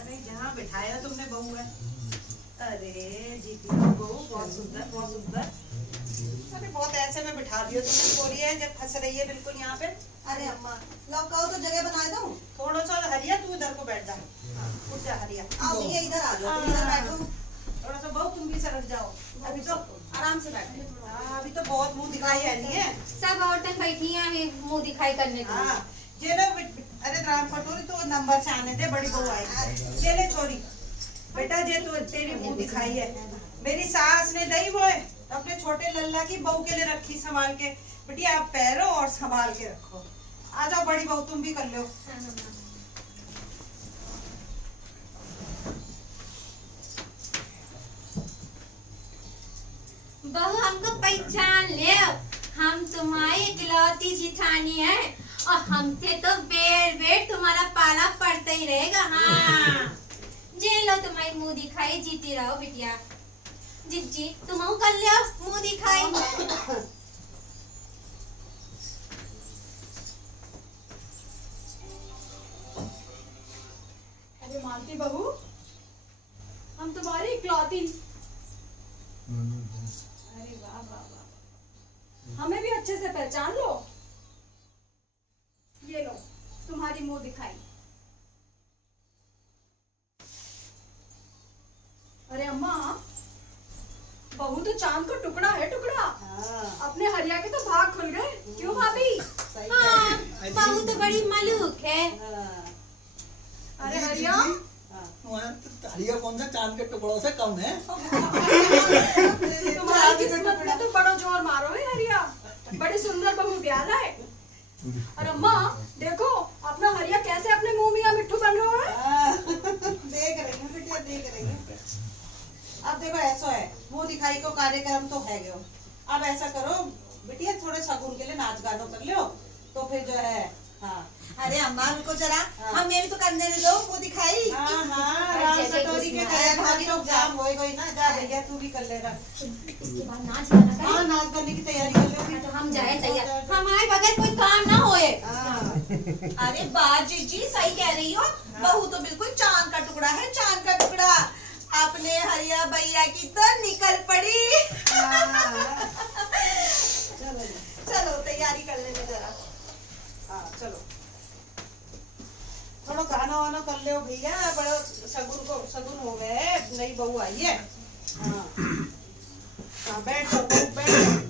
अरे यहाँ बिठाया तुमने बहू है। अरे जीती बहू बहुत सुंदर बहुत सुंदर। अरे बहुत ऐसे में बिठा दियो तुमने छोरी है, जब फंस रही है बिल्कुल यहाँ पे। अरे अम्मा लोग कहो तो जगह बना दूं। थोड़ा सा हरिया तू इधर को बैठ जा, उठ जा हरिया। आओ भैया इधर आ जाओ, तुम इधर बैठो। थोड़ा सा बहू तुम भी सरक जाओ, अभी तो आराम से बैठे। हाँ अभी तो बहुत मुंह दिखाई है नहीं है। सब औरतें बैठी हैं अभी मुंह दिखाई करने के लिए। हाँ जे लो अरे राम कटोरी तो नंबर से आने दे, बड़ी बहू आई। ले ले छोरी बेटा, जे तो तेरी मुंह दिखाई है, मेरी सास ने दही वो है अपने छोटे लल्ला की बहू के लिए रखी संभाल के। बेटी आप पैरो और संभाल के रखो। आ जाओ बड़ी बहू तुम भी कर लो। बहू हमको पहचान ले, हम तुम्हारी इकलौती जिठानी है और हमसे तो बेर बेर तुम्हारा पाला पड़ता ही रहेगा। हाँ जे लो तुम्हारी मुंह दिखाई, जीती रहो बिटिया। जिज्जी तुम कर ले मुंह दिखाई। अरे मालती बहू, हम तुम्हारी इकलौती। अरे वाह वाह वाह, हमें भी अच्छे से पहचान लो। ये लो तुम्हारी मुंह दिखाई। अरे अम्मा, बहू तो चांद का टुकड़ा है, टुकड़ा। अपने हरिया के तो भाग खुल गए, क्यों भाभी? हाँ बहू तो बड़ी मलूक है। अरे हरिया, हरिया कौन सा चांद के टुकड़ों से कम है? तुम्हारी किस्मत में तो बड़ा जोर मारो है हरिया, बड़ी सुंदर बहू ब्याह है। और अम्मा देखो अपना हरिया कैसे अपने मुंह मियां मिट्ठू बन रहा है। देख रही हूँ बिटिया, देख रही हूँ। अब देखो ऐसा है, मुंह दिखाई को कार्यक्रम तो है गयो। अब ऐसा करो बिटिया, थोड़े शगुन के लिए नाच गानो कर लो तो फिर जो है। हाँ अरे अम्मा रुको जरा, हमें भी तो करने दे दो वो दिखाई। हाँ राम कटोरी के तैयार भाभी लोग जाम होए गई ना। जा भैया तू भी कर लेना। इसके बाद नाच गाना करें। हाँ नाच करने की तैयारी कर लो। तो हम जाए तैयार, हमारे बगैर कोई काम ना होए। अरे वाह जीजी, सही कह रही हो। बहू तो बिल्कुल चांद का टुकड़ा है, चांद का टुकड़ा। अपने हरिया भैया की तो निकल पड़ी। चलो तैयारी कर लेने जरा। हाँ चलो थोड़ा गाना वाना कर लो भैया, बड़ा शगुन हो गए, नई बहू आई है। हाँ हाँ बैठ जाओ बहू, बैठ जाओ।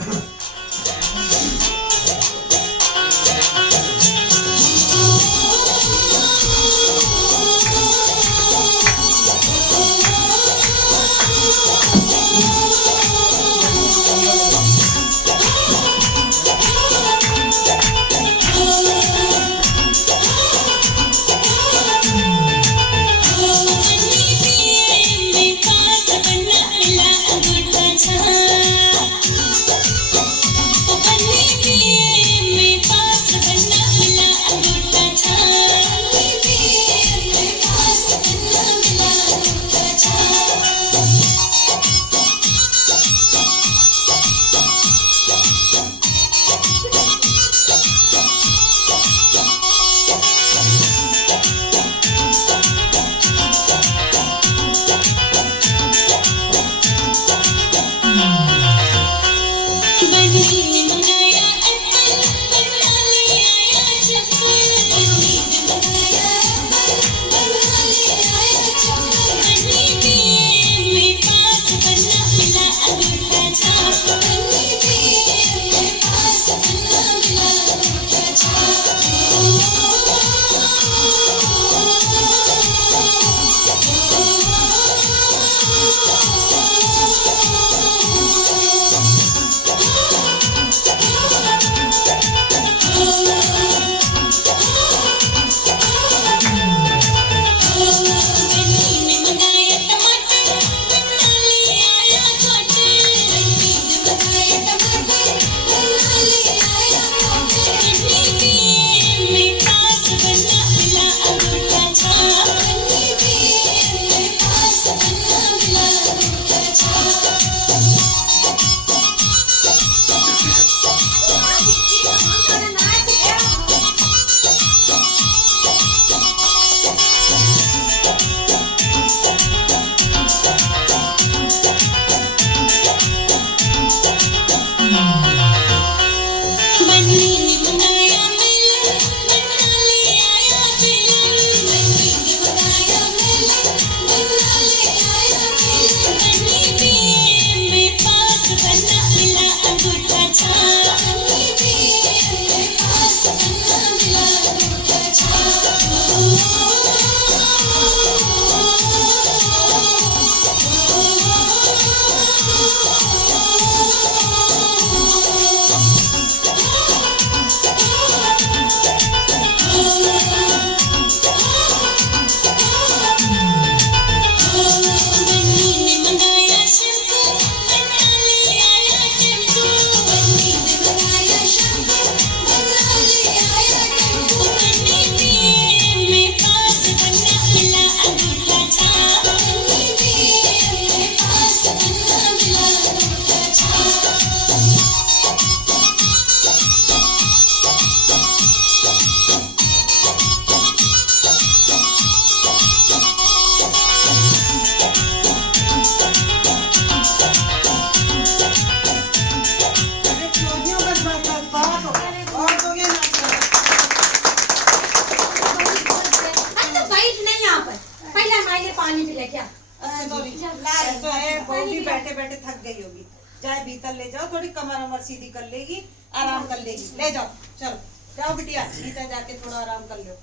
चाहे भीतर ले जाओ, थोड़ी कमर अमर सीधी कर लेगी, आराम कर लेगी। ले जाओ, चलो जाओ बिटिया, भीतर जाके थोड़ा आराम कर लो।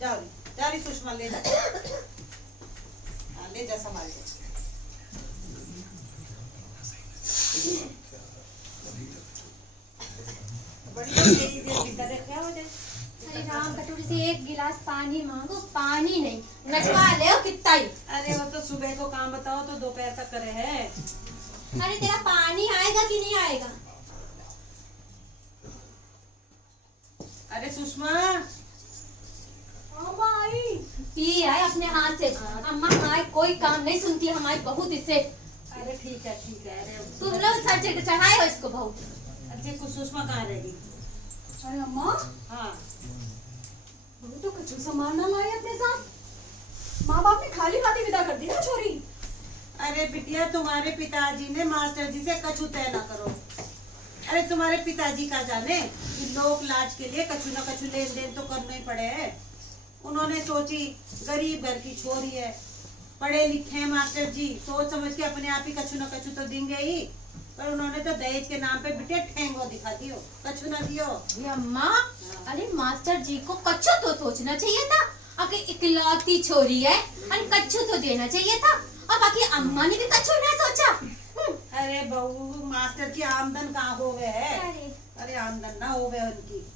जाओ जा रही सुषमा, ले जा, ले जा संभाल के। बड़ी तेजी से बिगड़ रहे, क्या हो जाए? अरे राम कटोरी से एक गिलास पानी मांगो, पानी नहीं, नचवा ले हो कितना ही। अरे वो तो सुबह को काम बताओ तो दोपहर तक करे है। अरे तेरा पानी आएगा कि नहीं आएगा? अरे सुषमा, अम्मा आई। पी आए अपने हाथ से। अम्मा हमारी कोई काम नहीं सुनती हमारी बहू इससे। अरे ठीक है ठीक है। अरे तुम लोग सर चढ़ाए हो इसको बहू। अच्छे कुछ सुषमा कहाँ रहेगी? अरे अम्मा, हाँ वो तो कचू सामान ना लाए अपने साथ। माँ बाप ने खाली हाथी विदा कर दी ना छोरी। अरे बिटिया, तुम्हारे पिताजी ने मास्टर जी से कछु तय ना करो। अरे तुम्हारे पिताजी का जाने कि लोक लाज के लिए कछु न कछु लेन देन तो करना ही पड़े है। उन्होंने सोची गरीब घर की छोरी है, पढ़े लिखे हैं मास्टर जी, सोच समझ के अपने आप ही कछु न कछु तो देंगे ही। पर उन्होंने तो दहेज के नाम पे बिटिया ठेंगो दिखा दियो, कछु ना दियो। ये अम्मा, अरे मास्टर जी को कच्चू तो सोचना चाहिए था। आके इकलौती छोरी है और कच्चू तो देना चाहिए था। और बाकी अम्मा ने भी कच्चू ना सोचा। अरे बहू, मास्टर की आमदन कहाँ हो गए है? अरे आमदन ना हो गए उनकी।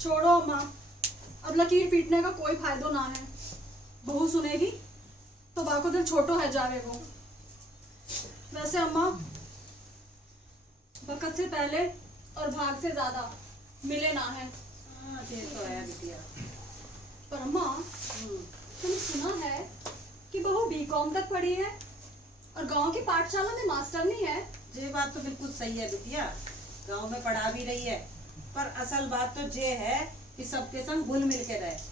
छोड़ो अम्मा, अब लकीर पीटने का कोई फायदा ना है। बहू सुनेगी तो बाको दिल छोटो है जावे वो। वैसे अम्मा, वक्त से पहले और भाग से ज्यादा मिले ना है। हाँ, ये तो है बिटिया। पर अम्मा, तुमने सुना है कि बहू बीकॉम तक पढ़ी है और गांव की पाठशाला में मास्टर नहीं है। ये बात तो बिल्कुल सही है बिटिया, गांव में पढ़ा भी रही है। पर असल बात तो ये है कि सबके संग घुल मिल के रहे।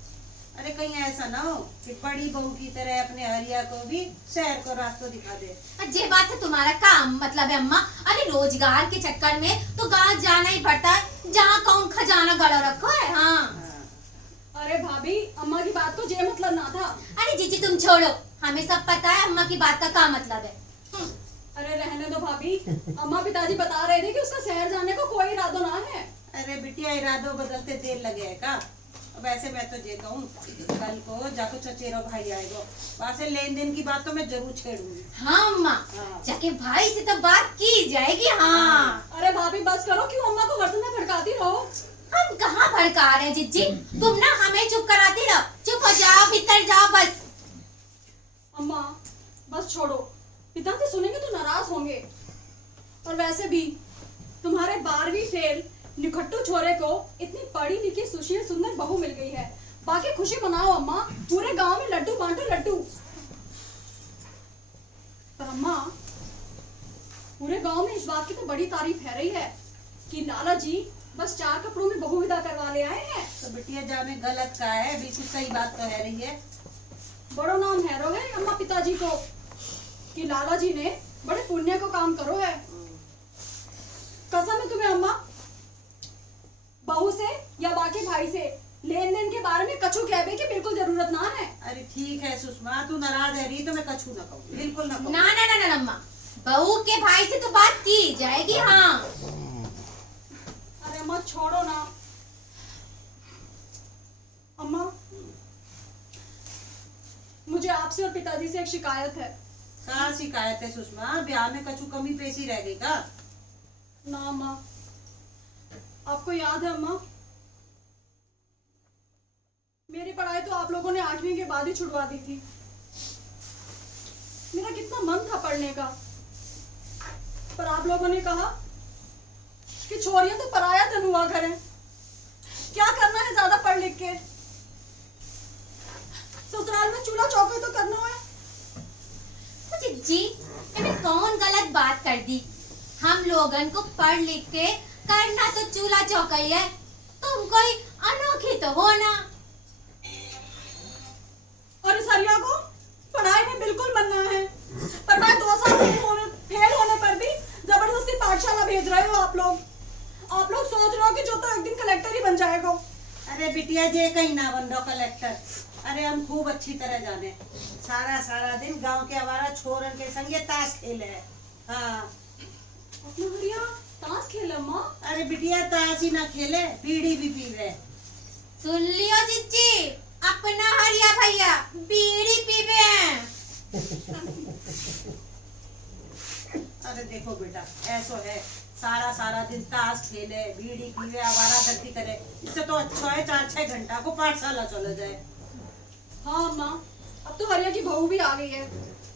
अरे कहीं ऐसा ना हो कि बड़ी बहू की तरह अपने हरिया को भी शहर को रास्ता दिखा दे। ये बात से तुम्हारा काम मतलब है अम्मा? अरे रोजगार के चक्कर में तो गांव जाना ही पड़ता है, जहाँ कौन खजाना गड़ा रखो है। हाँ। अरे भाभी, अम्मा की बात तो ये मतलब ना था। अरे जीजी तुम छोड़ो, हमें सब पता है अम्मा की बात का क्या मतलब है। अरे रहने दो भाभी, अम्मा पिताजी बता रहे थे कि उसका शहर जाने को कोई इरादा ना है। अरे बिटिया, इरादों बदलते देर लगे है का? वैसे मैं तो ये कहूँ, कल को जाको चचेरो भाई आएगा, वहाँ से लेन देन की बात तो मैं जरूर छेड़ूंगी। हाँ अम्मा, जाके भाई से तो बात की जाएगी। हाँ। अरे भाभी बस करो, क्यों अम्मा को हर समय भड़काती रहो? हम कहाँ भड़का रहे हैं जीजी, तुम ना हमें चुप कराती रहो। चुप हो जाओ, भीतर जाओ बस। अम्मा बस छोड़ो, पिताजी सुनेंगे तो नाराज होंगे। और वैसे भी तुम्हारे 12वीं फेल निखट्टू छोरे को इतनी पढ़ी लिखी सुशील सुंदर बहू मिल गई है। बाकी खुशी मनाओ अम्मा, पूरे गांव में लड्डू बांटो लड्डू। पर अम्मा, पूरे गांव में इस बात की तो बड़ी तारीफ है रही है कि लाला जी बस 4 कपड़ों में बहू विदा करवा ले आए हैं। तो बिटिया जामे गलत का है, बिल्कुल सही बात तो है रही है। बड़ो नाम हैरो है अम्मा पिताजी को कि लाला जी ने बड़े पुण्य को काम करो है। कसम है तुम्हें अम्मा, बहू से या बाकी भाई से लेन देन के बारे में कछु कहने की बिल्कुल जरूरत ना है। अरे ठीक है सुषमा, तू नाराज है रही तो मैं कछु ना कहूँ, बिल्कुल ना कहूँ। ना ना ना ना अम्मा, बहू के भाई से तो बात की जाएगी। हाँ। अरे अम्मा छोड़ो ना। अम्मा, मुझे आपसे और पिताजी से एक शिकायत है। कहाँ शिकायत है सुषमा? ब्याह में कछु कमी पेशी रह गई का? ना अम्मा, आपको याद है अम्मा, मेरी पढ़ाई तो आप लोगों ने 8वीं के बाद ही छुड़वा दी थी। मेरा कितना मन था पढ़ने का, पर आप लोगों ने कहा कि छोरियां तो पराया धन हुआ करें, क्या करना है ज्यादा पढ़ लिख के, ससुराल में चूल्हा चौका तो करना है। जी मैंने कौन गलत बात कर दी? हम लोगन को पढ़ लिख के करना तो चूल्हा चौका ही है, तुम कोई अनोखी तो हो ना। और इस हरिया को पढ़ाई में बिल्कुल मन ना है, पर मैं 2 साल फेल होने पर भी जबरदस्ती पाठशाला भेज रहे हो आप लोग। आप लोग सोच रहे हो कि जो तो एक दिन कलेक्टर ही बन जाएगा। अरे बिटिया, जे कहीं ना बन रहा कलेक्टर। अरे हम खूब अच्छी तरह जाने, सारा दिन गांव के आवारा छोरन के संग ये ताश खेले है। हाँ। अपना हरिया ताश खेले अम्मा? अरे बिटिया, ताश ही ना खेले, बीड़ी भी पी रहे। सुन लियो जीजी, अपना हरिया भैया बीड़ी पीबे हैं। अरे देखो बेटा, ऐसा है सारा सारा दिन ताश खेले, बीड़ी पीवे, आवारा गर्दी करे। इससे तो अच्छा है 4-6 घंटा को पाठशाला चला जाए। हाँ अम्मा, अब तो हरिया की बहू भी आ गई है,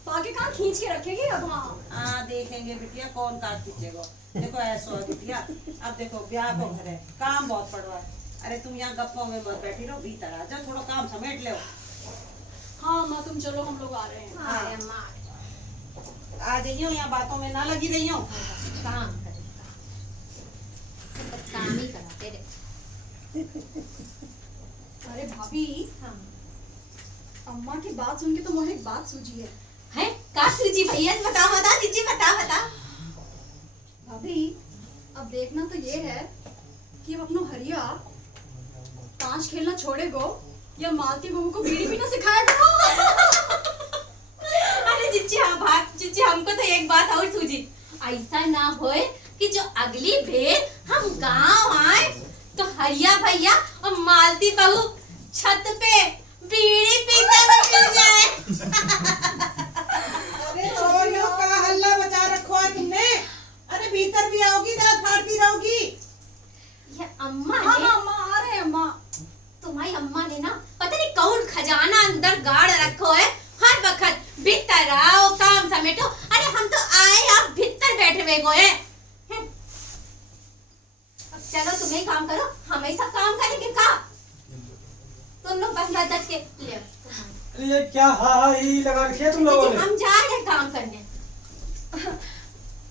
तो आगे कहाँ खींच के रखेगी अब। हाँ देखेंगे बिटिया कौन काट खींचेगा। देखो ऐसा है बिटिया, अब देखो ब्याह को घर है, काम बहुत पड़वा है। अरे तुम यहाँ गप्पों में मत बैठी रहो, भीतर आ जाओ, थोड़ा काम समेट ले। हाँ अम्मा तुम चलो, हम लोग आ रहे हैं। हाँ आ जाइयो, यहाँ बातों में ना लगी रही हो। काम करेगा, काम ही कराते रहे। अरे भाभी, हाँ अम्मा की बात सुन के तो मुझे एक बात सूझी है। है का सूजी भैया, बता दीजिए, बता। भाभी अब देखना तो ये है कि अब अपनो हरिया ताश खेलना छोड़ेगो या मालती बहू को बीड़ी पीना सिखाया करो। अरे जिज्जी, हाँ भाग जिज्जी, हमको तो एक बात और सूझी। ऐसा ना होए कि जो अगली बेर हम गांव आए तो हरिया भैया और मालती बहू छत पे बीड़ी पीते हुए मिल जाए। अरे छोरियों का हल्ला बचा रखो है तुमने। अरे भीतर भी आओगी, दांत फाड़ती रहोगी। ये अम्मा हाँ ने, अम्मा आ रहे हैं अम्मा। तुम्हारी अम्मा ने ना पता नहीं कौन खजाना अंदर गाड़ रखो है। हर वक्त भीतर आओ, काम समेटो। अरे हम तो आए, आप भीतर बैठे हुए गए। अब चलो तुम ही काम करो, हम ही सब काम करेंगे का? तुम लोग बस मदद के ले। अरे ये क्या हा ही लगा रखी है तुम लोगों ने? हम जा रहे हैं काम करने।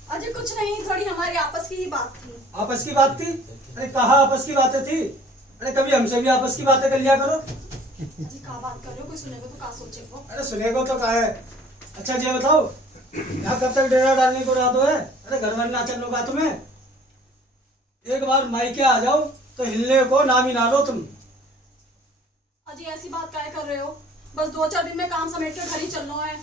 अजय कुछ नहीं, थोड़ी हमारी आपस की ही बात थी। आपस की बात थी? अरे कहाँ आपस की बातें थी? अरे कभी हमसे भी आपस की बातें कर लिया करो। अजी का बात कर रहे हो, कोई सुनेगा तो का सोचेगा। अरे सुनेगा तो का है। अच्छा ये बताओ, यहाँ कब तक डेरा डालने को रात है? अरे घर वर ना चलो बात में। एक बार मायके आ जाओ तो हिलने को नाम ही ना लो तुम। अजी ऐसी बात काहे कर रहे हो? बस 2-4 दिन में काम समेट के घर ही चलना है।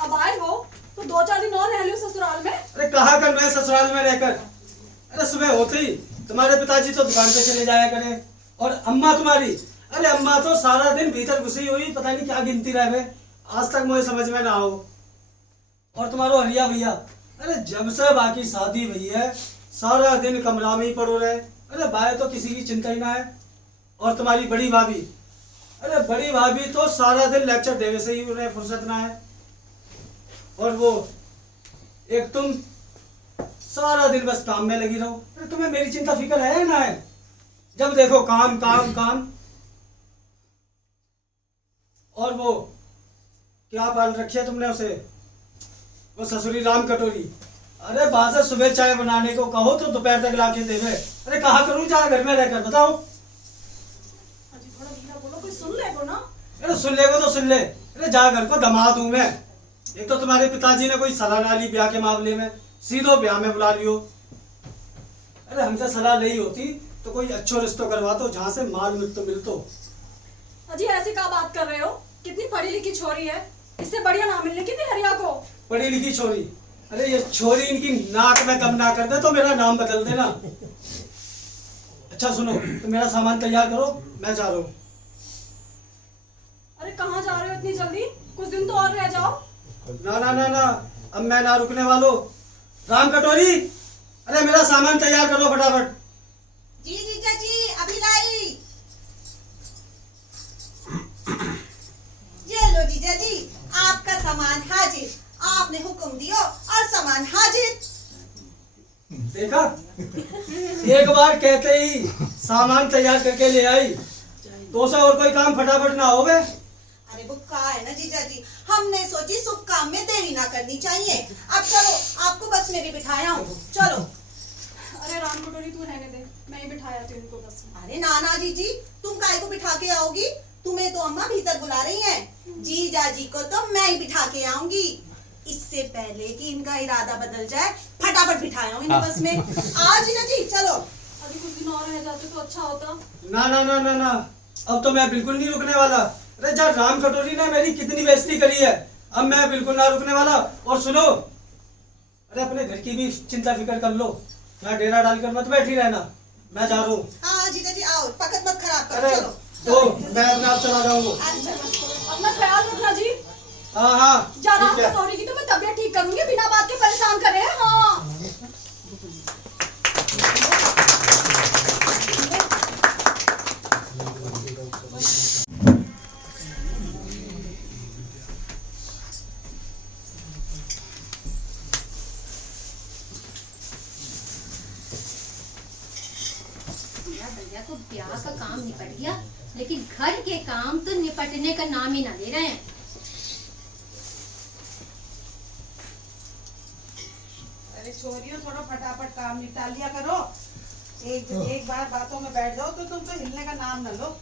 अब आए हो तो 2-4 दिन और रह लो ससुराल में। अरे कहाँ कर मैं ससुराल में रहकर? अरे सुबह होते ही तुम्हारे पिताजी तो दुकान पे चले जाया करें, और अम्मा तुम्हारी, अरे अम्मा तो सारा दिन भीतर घुसी हुई पता नहीं क्या गिनती रहे, आज तक मुझे समझ में ना हो। और तुम्हारो हरिया भैया, अरे जब से बाकी शादी हुई है सारा दिन कमरा में ही पड़ो रहे। अरे भाई तो किसी की चिंता ही ना है। और तुम्हारी बड़ी भाभी, अरे बड़ी भाभी तो सारा दिन लेक्चर देने से ही उन्हें फुर्सत ना है। और वो एक तुम सारा दिन बस काम में लगी रहो। अरे तुम्हें मेरी चिंता फिक्र है ना है? जब देखो काम काम काम। और वो क्या पाल रखी है तुमने उसे, वो ससुरी राम कटोरी। अरे बाजार सुबह चाय बनाने को कहो तो दोपहर तक लाके देवे। अरे कहा करूं जहाँ घर में रहकर, बताओ। अजी थोड़ा धीरा बोलो, कोई सुन ले को ना। अरे सुन लेगा तो सुन ले। अरे जा घर को दमा दूं मैं। एक तो तुम्हारे पिताजी ने कोई सलाह ना ली ब्याह के मामले में, सीधो ब्याह में बुला लियो। अरे हमसे सलाह नहीं होती तो कोई अच्छो रिश्तो करवा दो जहाँ से माल मिलतो। अजी ऐसी क्या बात कर रहे हो? कितनी पढ़ी लिखी छोरी है, इससे बढ़िया ना मिलने की थी हरिया को। पढ़ी लिखी छोरी? अरे ये छोरी इनकी नाक में दम ना कर दे तो मेरा नाम बदल देना। अच्छा सुनो, तो मेरा सामान तैयार करो, मैं जा रहा हूँ। अरे कहाँ जा रहे हो इतनी जल्दी? कुछ दिन तो और रह जाओ। ना ना ना ना, अब मैं ना रुकने वालो। राम कटोरी, अरे मेरा सामान तैयार करो फटाफट। जी जीजा जी अभी लाई। ये लो जीजा जी, आपका सामान हाजिर। आपने हुक्म दियो और सामान हाजिर। देखा, एक बार कहते ही सामान तैयार करके ले आई। तो और कोई काम फटाफट ना हो गए। अरे वो का है ना जीजा जी, हमने सोची शुभ काम में देरी ना करनी चाहिए। अब चलो, आपको बस में भी बिठाया हूँ, चलो। अरे राम कटोरी तू रहने दे, मैं ही बिठाया थी उनको बस में। अरे नाना जी, तुम काय को बिठा के आओगी? तुम्हें तो अम्मा भीतर बुला रही हैं। जीजा जी को तो मैं ही बिठा के आऊंगी। इससे पहले कि इनका इरादा बदल जाए, फटाफट बिठाया हूँ इन्हें बस में। आओ जीजा जी चलो। अभी कुछ दिन और रह जाते तो अच्छा होता। ना ना ना ना ना, अब तो मैं बिल्कुल नहीं रुकने वाला। अरे जब राम कटोरी ने मेरी कितनी बेइज्जती करी है, अब मैं बिल्कुल ना रुकने वाला। और सुनो, अरे अपने घर की भी चिंता फिक्र कर लो, यहाँ डेरा डालकर मत बैठी रहना, मैं जा रहा हूँ। हाँ जीजा जी आओ, पकड़ मत खराब करो, अरे चलो। तो मैं अपने आप चला जाऊंगा। अपना ख्याल रखना जी। हाँ हाँ जा राम ठीक है। कटोरी की तो मैं तबीयत ठीक करूंगी, बिना बात के परेशान करे। हाँ ब्याह का काम निपट गया, लेकिन घर के काम तो निपटने का नाम ही ना ले रहे हैं। अरे छोरियों, थोड़ा फटाफट काम निपटा लिया करो। एक बार बातों में बैठ जाओ तो तुम तो हिलने का नाम न लो।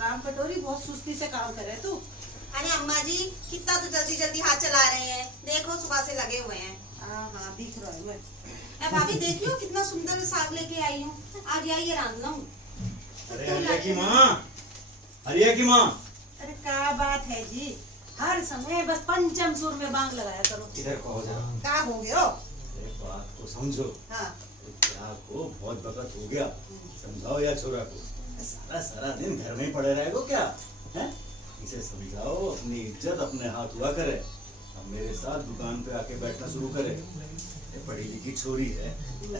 राम कटोरी बहुत सुस्ती से काम करे तू। अरे अम्मा जी कितना तो जल्दी जल्दी हाथ चला रहे हैं, देखो सुबह से लगे हुए हैं। हाँ दिख रहा है। ए भाभी देखियो कितना सुंदर साग लेके आई हूँ, आज आइए रांध लो। अरे हरिया की माँ, हरिया की माँ। अरे क्या बात है जी, हर समय बस पंचम सुर में बांग लगाया करो। इधर कहो जरा। क्या हो गया? एक बात को समझो। हाँ। क्या को बहुत वक्त हो गया, समझाओ या छोरा को। सारा सारा दिन घर में पड़े रहेगो क्या है? इसे समझाओ अपनी इज्जत अपने हाथ हुआ करे, अब मेरे साथ दुकान पे आके बैठना शुरू करे। ये पढ़ी लिखी छोरी है,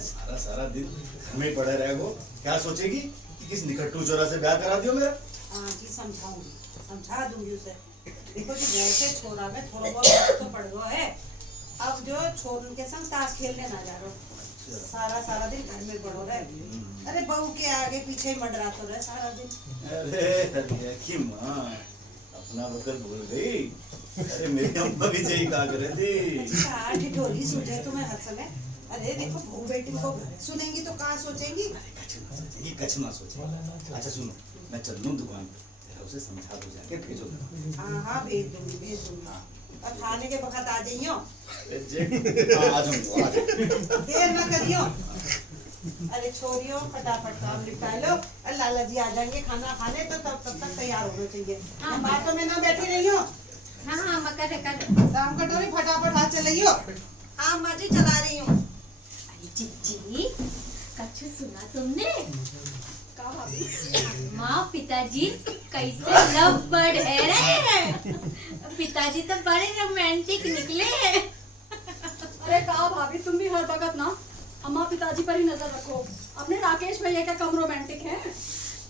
सारा सारा दिन घर में पड़े रहेगो, क्या सोचेगी कि किस निकट्टू चोरा से ब्याह करा दियो मेरा? हाँ जी समझाऊंगी, समझा दूंगी उसे। देखो जी घर के छोरा में थोड़ा बहुत तो पड़ गया है, अब जो छोर के संग ताश खेलने ना जा रहा, सारा दिन घर में पड़ो रहे। अरे बहू के आगे पीछे ही मंडराते रहे सारा दिन। अरे हरिया की माँ, अपना वक्त भूल गई। अरे मेरी अम्मा भी यही कहा करे थी। ढोली सूझे तुम्हें हर समय। अरे देखो बहू बेटी को सुनेंगी तो कहाँ सोचेंगी? कछ ना सोचेगी। अच्छा सुनो, मैं चल लूँ दुकान पे, जरा उसे समझा दो जाके भेजो। हाँ भेज दूंगी। और खाने के वक्त आ जाइयो। आ जाऊंगा। देर ना करियो। अरे छोरियों फटाफट काम निपटा लो, और लाला जी आ जाएंगे खाना खाने, तो तब तक तैयार होना चाहिए। हम बातों में ना बैठी रहियो। हाँ मकर राम कटोरी फटाफट हाथ चलाइयो। हाँ अम्मा जी चला रही हूँ। अरे चिच्ची, कछु सुना तुमने? माँ पिताजी कैसे लव बर्ड है रे। पिताजी तो बड़े रोमांटिक निकले। अरे कहा भाभी, तुम भी हर वक्त ना अम्मा पिताजी पर ही नजर रखो। अपने राकेश भैया क्या कम रोमांटिक है?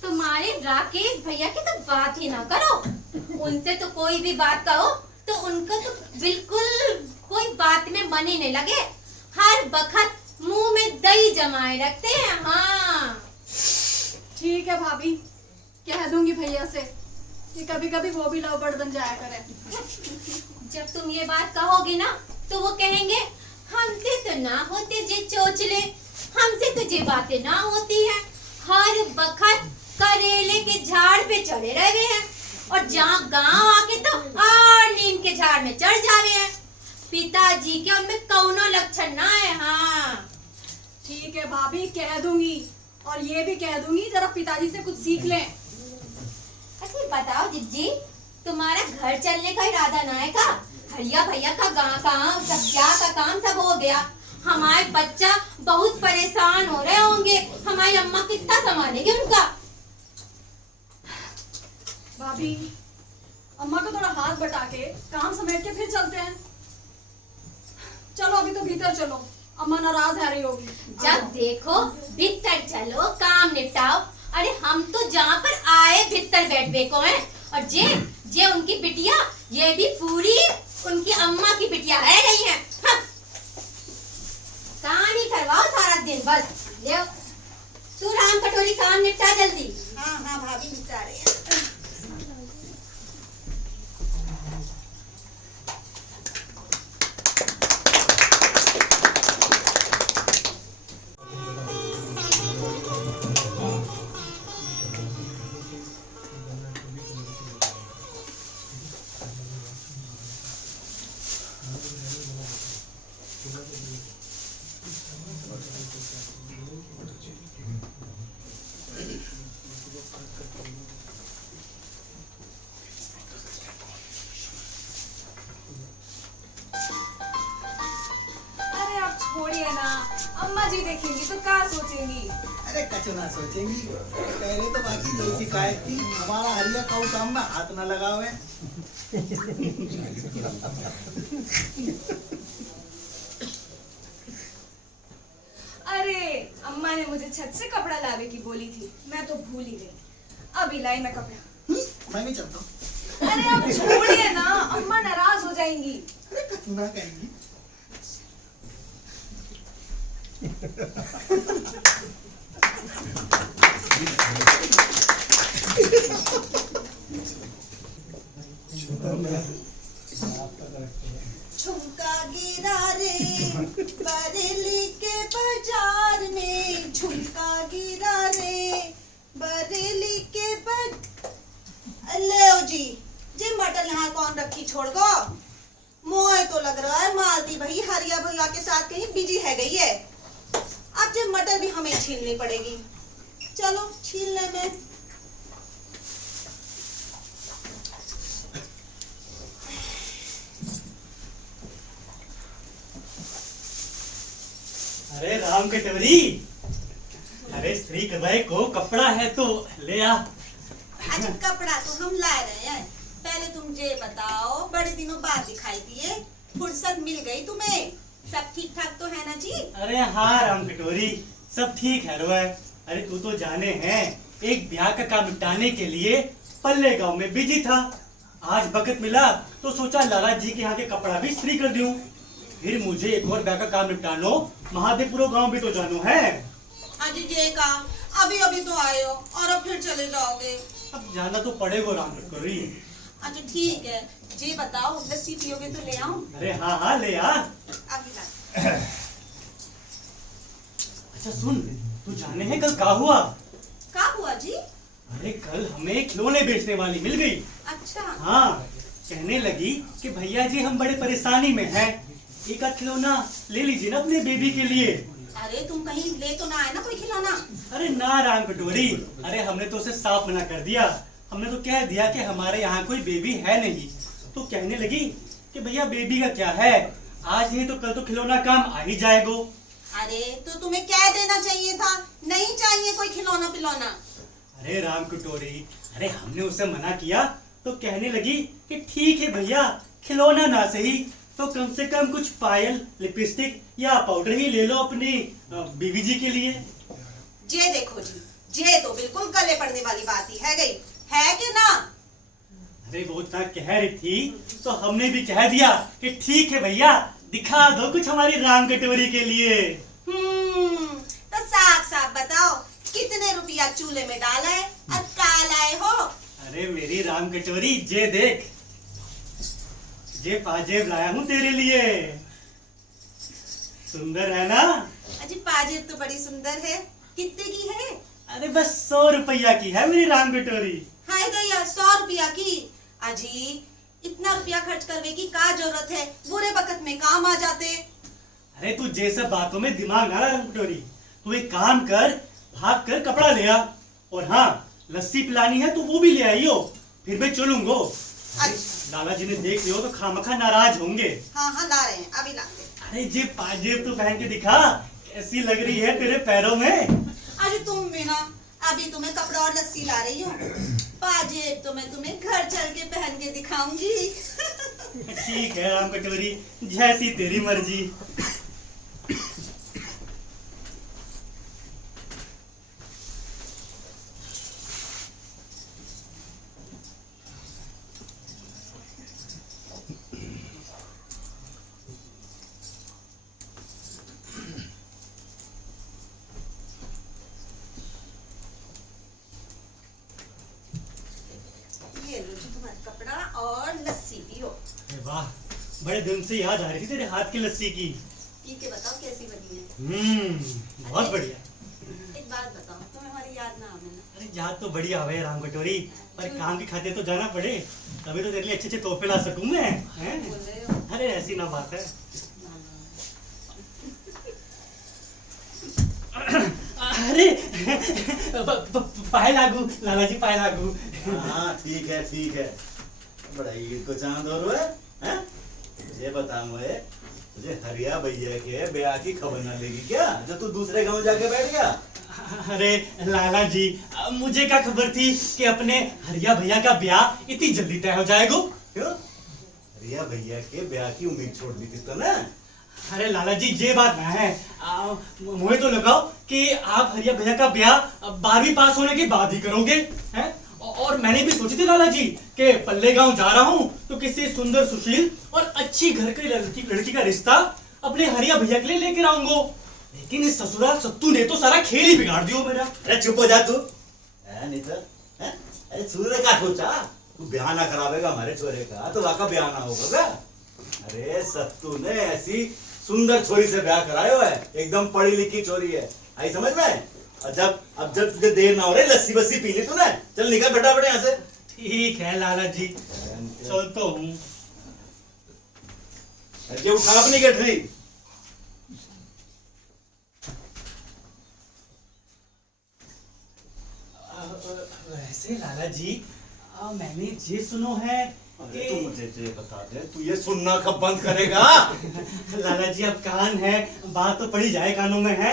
तुम्हारे राकेश भैया की तो बात ही ना करो, उनसे तो कोई भी बात कहो तो उनको तो बिल्कुल कोई बात में मन ही नहीं लगे, हर वक्त मुंह में दही जमाए रखते हैं। हाँ ठीक है भाभी, कह दूंगी भैया से कि कभी कभी वो भी लव बर्ड बन जाया करे। जब तुम ये बात कहोगी ना तो वो कहेंगे हमसे तो ना होते जे चोचले, हमसे तो जे बातें ना होती हैं, हर वक्त करेले के झाड़ पे चढ़े रहे हैं, और जहाँ गांव आके तो और नीम के झाड़ में चढ़ जावे हैं। पिताजी के उनमें कौनो लक्षण ना है। हाँ ठीक है भाभी, कह दूंगी, और ये भी कह दूंगी जरा पिताजी से कुछ सीख लें। अच्छा बताओ जिज्जी, तुम्हारा घर चलने का इरादा ना है का? हरिया भैया का काम, सब ब्याह का काम सब हो गया, हमारे बच्चा बहुत परेशान हो रहे होंगे, हमारी अम्मा कितना संभालेगी उनका? भाभी अम्मा को थोड़ा हाथ बटा के काम समेट के फिर चलते हैं। चलो अभी तो भीतर चलो, अम्मा नाराज है रही होगी। जब देखो भीतर चलो काम निपटाओ। अरे हम तो जहाँ पर आए भीतर बैठ को हैं, और जे उनकी बिटिया ये भी पूरी उनकी अम्मा की बिटिया है रही है। हाँ। काम ही करवाओ सारा दिन बस। ले तू राम कटोरी काम निपटा जल्दी। हाँ भाभी निपटा रही है। छोड़िए ना, अम्मा जी देखेंगी तो क्या सोचेंगी? अरे कचो ना सोचेंगी, कह रहे तो बाकी कोई शिकायत थी, हमारा हरिया काऊ काम में हाथ ना लगावे। अरे अम्मा ने मुझे छत से कपड़ा लावे की बोली थी, मैं तो भूल ही गई। अभी लाई मैं कपड़ा। मैं भी चलता हूँ। अरे अब छोड़िए ना, अम्मा नाराज हो जाएंगी। अरे कचो ना कहेंगी। झुमका गिरा रे बरेली के बाजार में, झुमका गिरा रे बरेली के ले जी जे मटन यहाँ कौन रखी छोड़ गो। मोए तो लग रहा है मालती भाई हरिया भैया के साथ कहीं बिजी है गई है। अब जे मटर भी हमें छीलनी पड़ेगी। चलो छीलने में। अरे राम कटोरी, अरे स्त्री कबाई को कपड़ा है तो ले आ। अच्छा कपड़ा तो हम ला रहे हैं, पहले तुम ये बताओ बड़े दिनों बाद दिखाई दिए, फुर्सत मिल गई तुम्हें, सब ठीक ठाक तो है ना जी? अरे हाँ राम कटोरी, सब ठीक है रोए। अरे तू तो जाने हैं एक ब्याह का काम निपटाने के लिए पल्ले गांव में बिजी था। आज वक्त मिला तो सोचा लाला जी के यहाँ के कपड़ा भी इस्त्री कर दूं। फिर मुझे एक और ब्याह का काम निपटानो, महादेवपुर गांव भी तो जानो है। आज ये का अभी अभी तो आए हो और अब फिर चले जाओगे। अब जाना तो पड़ेगा राम कटोरी। अच्छा ठीक है, जी बताओ लस्सी पियोगे तो ले आऊं? अरे हाँ हाँ ले आ। अभी ला। अच्छा सुन, तू जाने हैं कल क्या हुआ? क्या हुआ जी? अरे कल हमें खिलौने बेचने वाली मिल गई। अच्छा हाँ, कहने लगी कि भैया जी हम बड़े परेशानी में हैं, एक आध खिलौना ले लीजिए ना अपने बेबी के लिए। अरे तुम कहीं ले तो ना आए ना कोई खिलौना? अरे ना राम कटोरी, अरे हमने तो उसे साफ मना कर दिया। हमने तो कह दिया कि हमारे यहाँ कोई बेबी है नहीं। तो कहने लगी कि भैया बेबी का क्या है, आज नहीं तो कल तो खिलौना काम आ ही जाएगा। अरे तो तुम्हें क्या देना चाहिए था, नहीं चाहिए कोई खिलौना पिलौना। अरे राम कटोरी, अरे हमने उसे मना किया तो कहने लगी कि ठीक है भैया, खिलौना ना सही तो कम से कम कुछ पायल, लिपस्टिक या पाउडर ही ले लो अपनी बीवी जी के लिए। जे देखो जी, जे तो बिल्कुल गले पड़ने वाली बात ही है गई, है कि ना? अरे वो इतना कह रही थी तो हमने भी कह दिया कि ठीक है भैया, दिखा दो कुछ हमारी राम कटोरी के लिए। तो साफ साफ बताओ कितने रुपया चूल्हे में डाला है और क्या लाए हो? अरे मेरी राम कटोरी, जे देख, जे पाजेब लाया हूँ तेरे लिए। सुंदर है ना? अजी पाजेब तो बड़ी सुंदर है, कितने की है? अरे बस 100 रुपया की है मेरी राम कटोरी। हाय गया 100 रुपया की? अजी इतना रुपया खर्च करने की क्या जरूरत है, बुरे वक्त में काम आ जाते। अरे तू जे सब बातों में दिमाग ना राम कटोरी, तू एक काम कर, भाग कर कपड़ा ले आ, और हाँ लस्सी पिलानी है तो वो भी ले आइयो, फिर मैं चलूंगा। लाला जी ने देख लियो तो खामखा नाराज होंगे। हाँ हाँ ला रहे हैं, अभी लाते। अरे जे पाजेब तो पहन के दिखा, कैसी लग रही है तेरे पैरों में। अरे तुम भी ना, अभी तुम्हें कपड़ा और लस्सी ला रही हूँ, पाजेब तो मैं तुम्हें घर चल के पहन के दिखाऊंगी। ठीक है राम कटोरी, जैसी तेरी मर्जी। ये लो जी तुम्हारा कपड़ा और लस्सी पियो। वाह, बड़े दिन से याद आ रही थी तेरे हाथ की लस्सी की। पी के बताओ कैसी बनी है। बहुत बढ़िया। एक बात बताओ, तुम्हें हमारी याद ना आवे ना? अरे याद तो बढ़िया है राम कटोरी, पर काम की खातिर तो जाना पड़े, तभी तो तेरे लिए अच्छे अच्छे तोहफे ला सकूं मैं, हैं? बोल रहे हो? अरे ऐसी ना बात है। अरे पाए लागू लाला जी, पाए लागू। हाँ ठीक है ठीक है, बड़ा ईद को चांद और है? ये बता मुझे, तुझे हरिया भैया के ब्याह की खबर ना लेगी क्या, जो तू दूसरे गांव जाके बैठ गया? अरे लाला जी, मुझे क्या खबर थी कि अपने हरिया भैया का ब्याह इतनी जल्दी तय हो जाएगा। क्यों? हरिया भैया के ब्याह की उम्मीद छोड़ दी थी तो ना? अरे लाला जी ये बात ना है, मुझे तो लगाओ कि आप हरिया भैया का ब्याह 12वीं पास होने के बाद ही करोगे, हैं? और मैंने भी सोची थी लाला जी कि पल्ले गांव जा रहा हूँ तो किसी सुंदर सुशील और अच्छी घर की लड़की का रिश्ता अपने हरिया भैया के लिए लेकर आऊंगा। लेकिन इस ससुराल सत्तू ने तो सारा खेल ही बिगाड़ दियो मेरा। अरे चुप हो जा तू। नहीं सर, अरे सूर्य का सोचा तू ब्याह ना करावेगा हमारे छोरे का, तो वाका ब्याह ना होगा क्या? अरे सत्तू ने ऐसी सुंदर छोरी से ब्याह करायो है, एकदम पढ़ी लिखी छोरी है, आई समझ में? अब जब तुझे देर ना हो रही, लस्सी बस्सी पीनी तूने, चल निकल बेटा बेटे यहाँ से। ठीक है लाला जी, चलता हूँ। अरे उठा अपनी गठरी। वैसे लाला जी, मैंने ये सुनो है अरे तू मुझे ये बता दे, तू ये सुनना कब बंद करेगा? लाला जी अब कान है, बात तो पड़ी जाए कानों में है।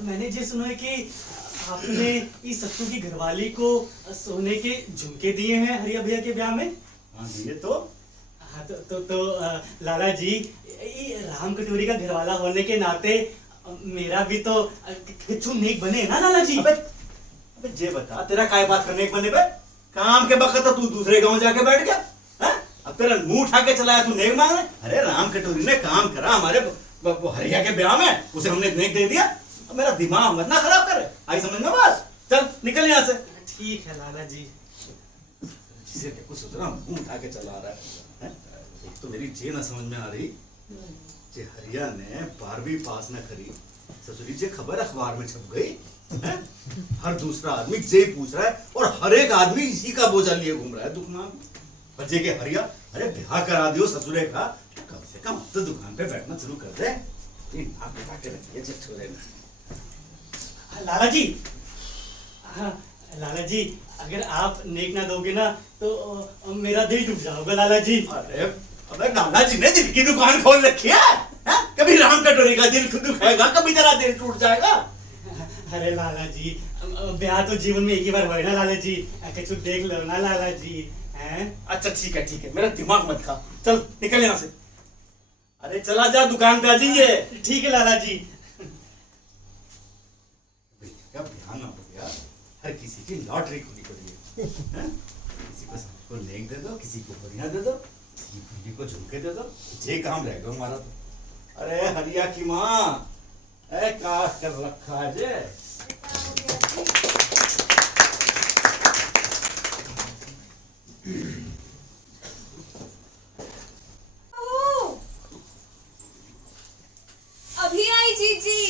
मैंने ये सुना है कि आपने इस सत्तू की घरवाली को सोने के झुमके दिए हैं हरिया भैया के ब्याह में। हाँ दिए तो। हाँ तो लाला जी, ये राम कटोरी का घरवाला होने के नाते मेरा भी तो किच्छु नेक बने ना लाला जी। अबे ये बता, तेरा काय बात करने के बने बे? काम के वक्त तू दूसरे गांव जाके बैठ गया है? अब तेरा मुंह उठा के चलाया तू नेक मांगने? अरे राम कटोरी ने काम करा हमारे हरिया के ब्याह में, उसे हमने नेक दे दिया। अब मेरा दिमाग मत ना खराब करे, आई समझ में बात? चल निकल यहाँ से। ठीक है लाला जी। जिसे देखो सोच रहा मुंह उठा के चला रहा है। एक तो मेरी जे ना समझ में आ रही, जे हरिया ने 12वीं पास न करी, ससुरी जे खबर अखबार में छप गई है? हर दूसरा आदमी जे पूछ रहा है और हर एक आदमी इसी का बोझा लिए घूम रहा है दुकान। बच्चे के हरिया, अरे ब्याह करा दियो ससुरे का, कम से कम तो दुकान पे बैठना शुरू कर दे। नाक कटा के रखिए जब छोरे ने। लाला जी, हाँ लाला जी, अगर आप नेक ना दोगे ना तो मेरा दिल टूट जाओगे लाला जी। अरे अबे लाला जी ने दिल की दुकान खोल रखी है? कभी राम कटोरी का दिल दुखाएगा, कभी तेरा दिल टूट जाएगा। अरे लाला जी, ब्याह तो जीवन में एक ही बार हुआ है ना लाला जी, कुछ देख लो ना लाला जी। हैं? अच्छा ठीक है, मेरा दिमाग मत खा, चल निकल यहाँ से। अरे चला जा, दुकान पे आ जाइए। ठीक है लाला जी। क्या ब्याह ना हो गया, हर किसी की लॉटरी खुली पड़ी है। किसी को नेक दे दो, किसी को बढ़िया दे दो, किसी को झुमके दे दो, ये काम रहेगा हमारा तो। अरे हरिया की माँ, ऐ काश कर रखा है जे। अभी आई जीजी।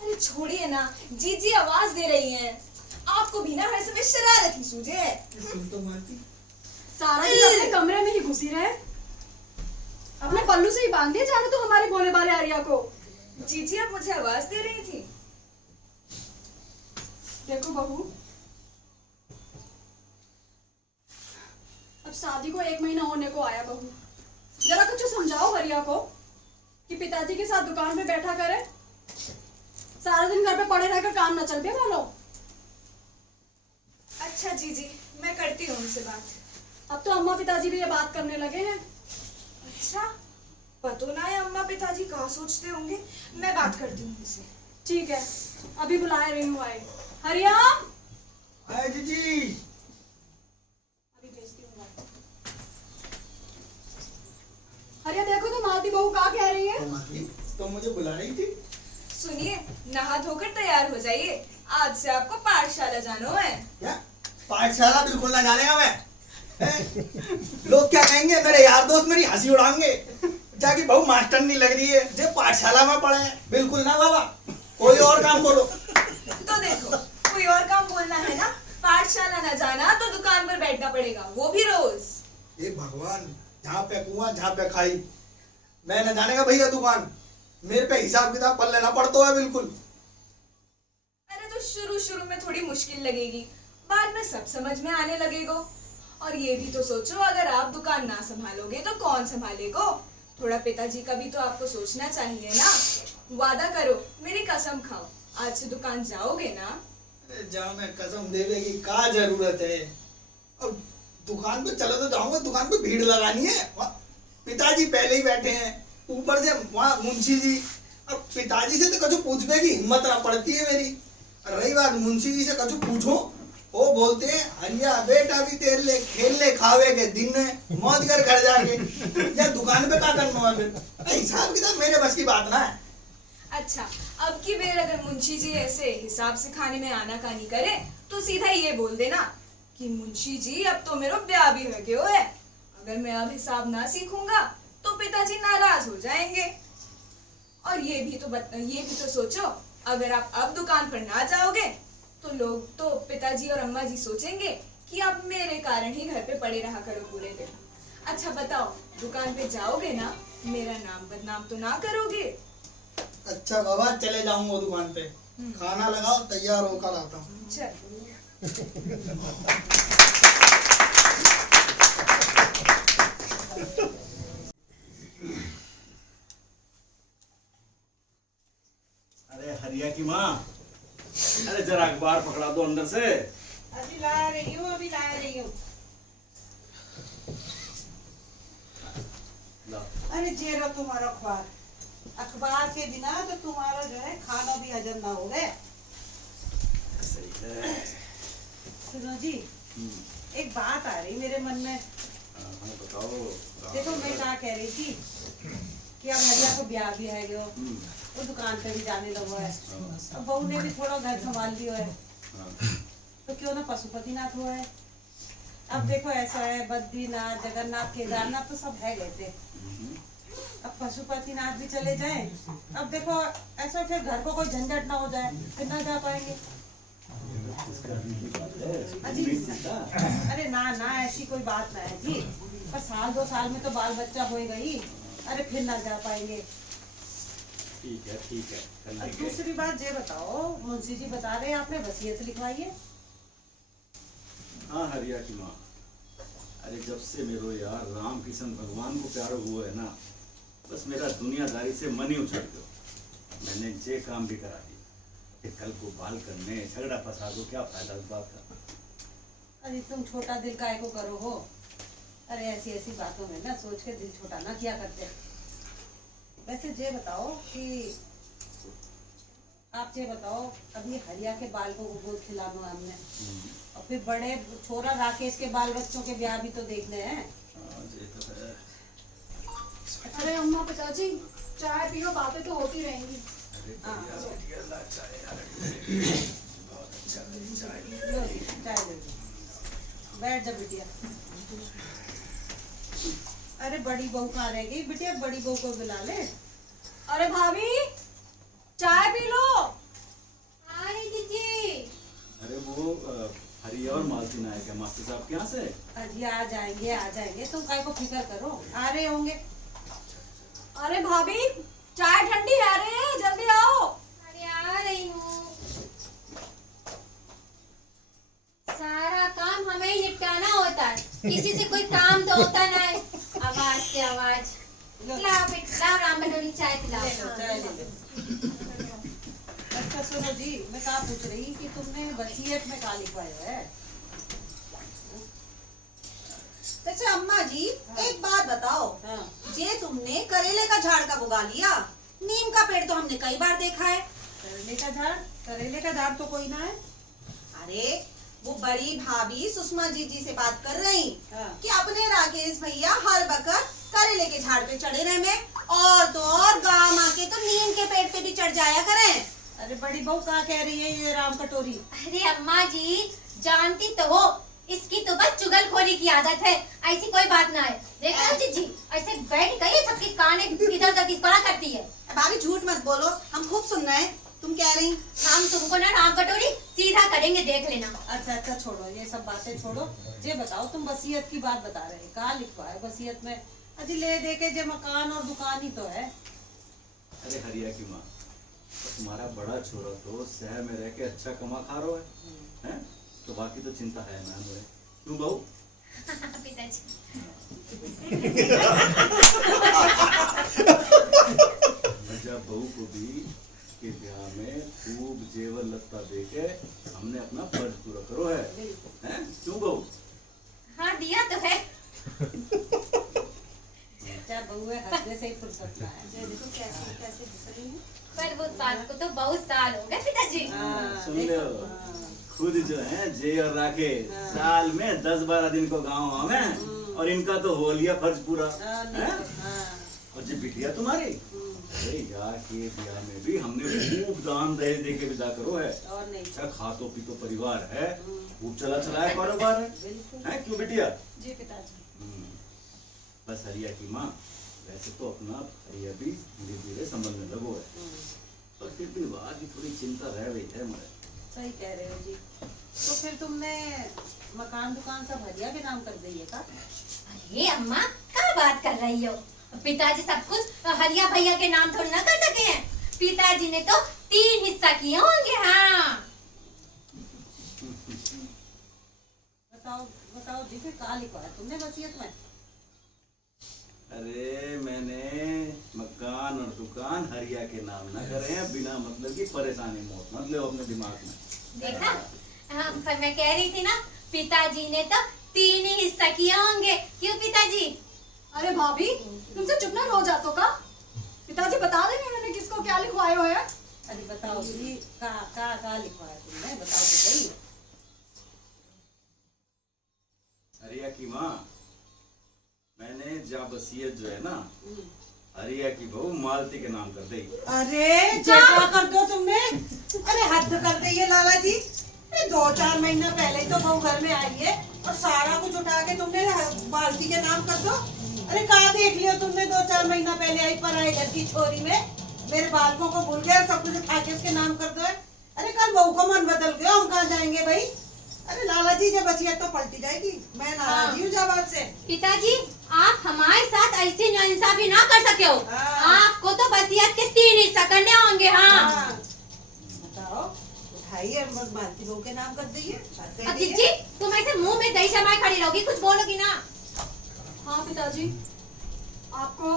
अरे छोड़िए ना, जीजी आवाज दे रही हैं। आपको भी ना हर समय शरारत ही सूझे। सुन तो मारती, सारा दिन अपने कमरे में ही घुसी रहे, अपने पल्लू से ही बांध दिया जाने तो हमारे भोले भाले आर्या को। जीजी आप मुझे आवाज दे रही थी। देखो बहू, अब शादी को 1 महीना होने को आया बहू, जरा कुछ समझाओ हरिया को कि पिताजी के साथ दुकान पे बैठा करे, सारा दिन घर पे पड़े रहकर काम न चल पे वालों। अच्छा जीजी, मैं करती हूँ उनसे बात। अब तो अम्मा पिताजी भी ये बात करने लगे हैं। अच्छा, पता ना है अम्मा पिताजी कहाँ सोचते होंगे। मैं बात करती हूँ उनसे। ठीक है, अभी बुलाए रही हूँ। आए हरिया, आए जीजी। अभी भेजती हूँ बात। हरिया देखो तो मालती बहू क्या कह रही है। तो मुझे बुला रही थी। सुनिए, नहा धोकर तैयार हो जाइए, आज से आपको पाठशाला जाना है। क्या पाठशाला? बिल्कुल ना जाने का मैं। लोग क्या कहेंगे, मेरे यार दोस्त मेरी हंसी उड़ाएंगे जाके, बहू मास्टर नहीं लग रही है, जो पाठशाला में पढ़े हैं। बिल्कुल ना बाबा, कोई और काम बोलो। तो देखो, कोई और काम बोलना है ना, पाठशाला ना जाना तो दुकान पर बैठना पड़ेगा, वो भी रोज। ये भगवान, जहाँ पे कुआं जहाँ पे खाई, मैं न जाने का भैया दुकान, मेरे पे हिसाब किताब कर लेना पड़ता है बिल्कुल। अरे तो शुरू में थोड़ी मुश्किल लगेगी, बाद में सब समझ में आने लगेगा। और ये भी तो सोचो, अगर आप दुकान ना संभालोगे तो कौन संभालेगा? थोड़ा पिताजी का भी तो आपको सोचना चाहिए ना। वादा करो, मेरी कसम खाओ, आज से दुकान जाओगे ना? अरे जाओ, मैं कसम देवे की क्या जरूरत है। अब दुकान पे चलो तो जाऊंगा, दुकान पे भीड़ लगानी है। पिताजी पहले ही बैठे हैं, ऊपर से वहाँ मुंशी जी। अब पिताजी से तो कुछ पूछने की हिम्मत ना पड़ती है मेरी। रही बात मुंशी जी से कुछ पूछो, वो बोलते हैं हरिया बेटा भी तेरे ले खेलने खावे के दिन में मौज कर घर जाके या दुकान पे का करना है फिर हिसाब किताब मेरे बस की बात ना है। अच्छा, अब की बेर अगर मुंशी जी ऐसे हिसाब सिखाने में आनाकानी करे तो सीधा ये बोल देना कि मुंशी जी अब तो मेरा ब्याह भी हो गयो है, अगर मैं अब हिसाब ना सीखूंगा तो पिताजी नाराज हो जाएंगे। और ये भी तो सोचो, अगर आप अब दुकान पर ना जाओगे तो लोग तो पिताजी और अम्मा जी सोचेंगे कि आप मेरे कारण ही घर पे पड़े रहा करो पूरे दिन। अच्छा बताओ, दुकान पे जाओगे ना, मेरा नाम बदनाम तो ना करोगे? अच्छा बाबा चले जाऊंगा दुकान पे, खाना लगाओ तैयार होकर आता हूँ। अरे हरिया की माँ, अरे जरा अखबार पकड़ा दो अंदर से। अभी ला रही हूँ। अरे जेरो तुम्हारा अखबार के बिना तो तुम्हारा जो है खाना भी हजम ना हो गए। सही है। सुनो जी, एक बात आ रही मेरे मन में। बताओ। देखो मैं क्या कह रही थी कि अब हरिया को ब्याह भी है जो वो दुकान पे भी जाने लगा है, अब बहू ने भी थोड़ा घर संभाल लियो है, तो क्यों ना पशुपतिनाथ हुआ है। अब देखो ऐसा है, बद्रीनाथ जगन्नाथ केदारनाथ तो सब है गए थे, अब पशुपतिनाथ भी चले जाएं। अब देखो ऐसा फिर घर को कोई झंझट ना हो जाए, फिर ना जा पाएंगे। अरे ना ऐसी कोई बात ना है जी, पर साल 2 साल में तो बाल बच्चा होएगा ही, अरे फिर ना जा पाएंगे। ठीक है। दूसरी बात ये बताओ, मुंशी जी बता रहे हैं आपने वसीयत लिखवाई है? हाँ हरिया की माँ, अरे जब से मेरो यार राम किशन भगवान को प्यारो हुआ है ना, बस मेरा दुनियादारी से मन ही उछल गयो। मैंने जे काम भी करा दिया, कि कल को बाल करने झगड़ा फंसा दो, क्या फायदा इस बात का। अरे तुम छोटा दिल काहे को करो हो? अरे ऐसी बातों में ना सोच के दिल छोटा ना किया करते। वैसे ये बताओ कि आप ये बताओ, अभी हरिया के बाल को गोद खिलाना है हमने, और फिर बड़े छोरा राकेश के बाल बच्चों के ब्याह भी तो देखने हैं। अरे अम्मा पिताजी चाय पियो, बातें तो होती रहेंगी। बैठ जा बिटिया। अरे बड़ी बहू कहाँ रह गई बिटिया, बड़ी बहू को बुला ले। अरे भाभी चाय पी लो। दीदी। अरे वो हरिया और मालती आए क्या मास्टर साहब के यहाँ से? अजी आ जाएंगे, तुम काय को फिक्र करो, आ रहे होंगे। अरे भाभी चाय ठंडी है, अरे जल्दी आओ। अरे आ रही हूँ। सारा काम हमें ही निपटाना होता है, किसी से कोई काम तो होता ना है। आवाज से आवाज। लाओ राम कटोरी चाय पिलाओ। अच्छा सुनो जी, मैं क्या पूछ रही कि तुमने वसीयत में क्या लिखवाया है? अच्छा अम्मा जी एक बात बताओ, जे तुमने करेले का झाड़ का बुगा लिया, नीम का पेड़ तो हमने कई बार देखा है। करेले का झाड़ तो कोई ना है। अरे वो बड़ी भाभी सुषमा जी से बात कर रही कि अपने राकेश भैया हर वक्त करेले के झाड़ पे चढ़े रहे में, और तो और गाँव माँ के तो नीम के पेड़ पे भी चढ़ जाया करें। अरे बड़ी बहू क्या कह रही है ये राम कटोरी? अरे अम्मा जी जानती तो हो, इसकी तो बस चुगलखोरी की आदत है, ऐसी कोई बात ना है। देखो जीजी ऐसे बैठ गई सबके कान इधर उधर की पड़ा करती है। भाभी झूठ मत बोलो, हम खूब सुन रहे हैं। तुम कह रही हम तुमको ना राम कटोरी सीधा करेंगे, देख लेना। अच्छा छोड़ो ये सब बातें छोड़ो, ये बताओ तुम वसीयत की बात बता रहे, कहाँ लिखवा है वसीयत में? अजी ले दे के जे मकान और दुकान ही तो है। अरे हरिया की माँ, तुम्हारा बड़ा छोरा तो शहर में रह के अच्छा कमा खा रहा है, तो बाकी तो चिंता है ना हमें। क्यों बहू? पिताजी जब बहू को भी के ब्याह में खूब जेवर लत्ता देके हमने अपना फर्ज पूरा करो है, क्यों बहू? हाँ दिया तो है। क्या बहू है, हंसने से ही फुर्सत ना है। देखो कैसे पर वो बात को तो बहुत साल हो गए पिताजी। सुन ले, खुद जो है जे और राके साल में 10-12 दिन को गाँव आवे और इनका तो हो लिया फर्ज पूरा हैं? और जी बिटिया तुम्हारी अरे यार के ब्याह में भी हमने खूब दान दहेज दे के विदा करो है और नहीं अच्छा खातो पीतो परिवार है खूब चला चलाया कारोबार है क्यों बिटिया जी पिताजी। बस हरिया की माँ वैसे तो अपना हरिया भी धीरे धीरे संभलने लगो है पर फिर भी वहाँ की थोड़ी चिंता रह गई है मुझे। सही कह रहे हो जी। तो फिर तुमने मकान दुकान सब हरिया के नाम कर दी है का? अरे अम्मा क्या बात कर रही हो? पिताजी सब कुछ हरिया भैया के नाम थोड़ी ना कर सके हैं। पिताजी ने तो 3 हिस्सा किए होंगे। हाँ बताओ जी फिर कहाँ लिखा है तुमने वसीयत में? अरे मैंने मकान और दुकान हरिया के नाम ना करे हैं बिना मतलब की परेशानी मौत मत लो अपने दिमाग में। देखा हाँ, पर मैं कह रही थी ना पिताजी ने तो 3 ही हिस्सा किए होंगे। क्यों पिताजी? अरे भाभी तुमसे चुप ना रहो जातो का। पिताजी बता देंगे उन्होंने किसको क्या लिखवाए हुए हैं। अरे बताओ जी कहाँ लिखा है तुमने बताओ तो सही। हरिया की माँ मैंने जा वसीयत जो है ना हरिया की बहू मालती के नाम कर दी। अरे क्या कर दो तुमने? अरे हद कर दी है लाला जी। 2-4 महीना पहले ही तो बहू घर में आई है और सारा कुछ उठा के तुमने मालती के नाम कर दो। अरे कहाँ देख लियो तुमने 2-4 महीना पहले आई पराई घर की छोरी में मेरे बालकों को भूल गए और सब कुछ उठा के उसके नाम कर दो। अरे कल बहू को मन बदल गया हम कहाँ जाएंगे भाई? अरे लाला जी जब वसीयत तो पलटी जाएगी। मैं नाराज हूँ जब से। पिताजी आप हमारे साथ ऐसी नाइंसाफी ना कर सके हो। आपको तो वसीयत के 3 हिस्सा करने होंगे। हाँ बताओ उठाइए मालती बहू के नाम कर दीजिए। अतिथि तुम ऐसे मुंह में दही जमाए खड़ी रहोगी कुछ बोलोगी ना? हाँ पिताजी आपको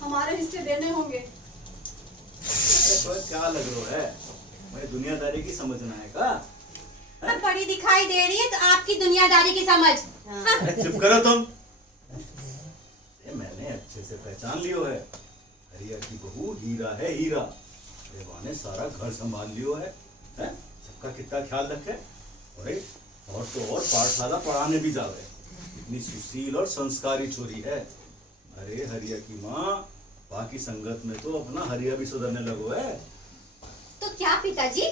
हमारे हिस्से देने होंगे। अरे तो क्या लग रहा है मुझे दुनियादारी की समझना है का? अब बड़ी दिखाई दे रही है तो आपकी दुनियादारी की समझ। हाँ। अरे चुप करो तुम। मैंने अच्छे से पहचान लियो है हरिया की बहू हीरा है हीरा। देवा ने सारा घर संभाल लियो है सबका कितना ख्याल रखे और तो और पाठशाला पढ़ाने भी जावे। इतनी सुशील और संस्कारी छोरी है। अरे हरिया की माँ बाकी संगत में तो अपना हरिया भी सुधरने लगो है। तो क्या पिताजी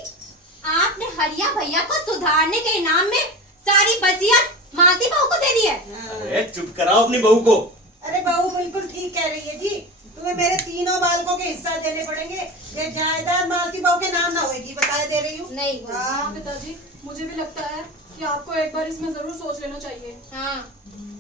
आपने हरिया भैया को सुधारने के इनाम में सारी वसीयत मालती बहू को दे दी है? अरे चुप कराओ अपनी बहू को। अरे बहू बिल्कुल ठीक कह रही है जी। तुम्हें मेरे तीनों बालकों के हिस्सा देने पड़ेंगे। ये जायदाद मालती बहू के नाम ना होगी बताए दे रही हूँ। नहीं हाँ पिताजी मुझे भी लगता है कि आपको एक बार इसमें जरूर सोच लेना चाहिए। हाँ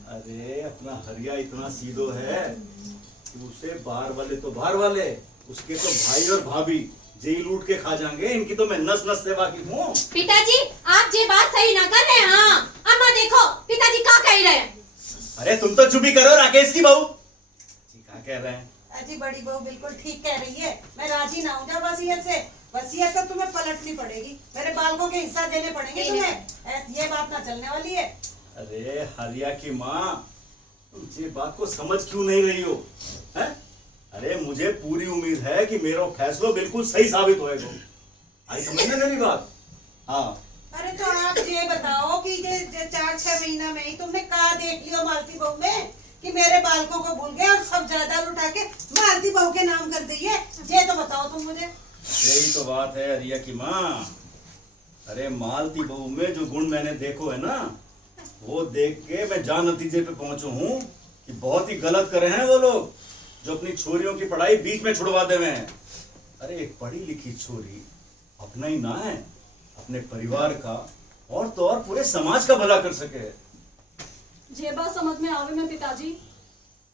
अरे अपना हरिया इतना सीधो है कि उसे बाहर वाले तो बाहर वाले उसके तो भाई और भाभी जेल लूट के खा जाएंगे। इनकी तो मैं नस नस से वाकिफ हूँ। पिताजी आप ये बात सही ना कर रहे हैं। हाँ अम्मा देखो पिताजी क्या कह रहे हैं। अरे तुम तो चुप ही करो राकेश की बहू जी क्या कह रहे हैं? अजी बड़ी बहू बिल्कुल ठीक कह रही है। मैं राजी ना हूँ जब वसीयत से। वसीयत तो तुम्हें पलटनी पड़ेगी। मेरे बालकों के हिस्सा देने पड़ेंगे तुम्हें। ये बात ना चलने वाली है। अरे हरिया की माँ तुम ये बात को समझ क्यों नहीं रही हो है? अरे मुझे पूरी उम्मीद है कि मेरा फैसला बिल्कुल सही साबित होएगा। आई समझने मेरी बात? हाँ अरे तो आप ये बताओ कि ये 4-6 महीना में ही तुमने कहा देख लियो मालती बहू में कि मेरे बालकों को भूल गए और सब जायदाद उठा के मालती बहू के नाम कर दिए। ये तो बताओ तुम मुझे। यही तो बात है हरिया की माँ। अरे मालती बहू में जो गुण मैंने देखो है ना वो देख के मैं जान नतीजे पे पहुंचू हूँ कि बहुत ही गलत करे हैं वो लोग जो अपनी छोरियों की पढ़ाई बीच में छुड़वा देवे हैं। अरे एक पढ़ी लिखी छोरी अपना ही ना है अपने परिवार का और तो और पूरे समाज का भला कर सके। ये बात समझ में आवे में पिताजी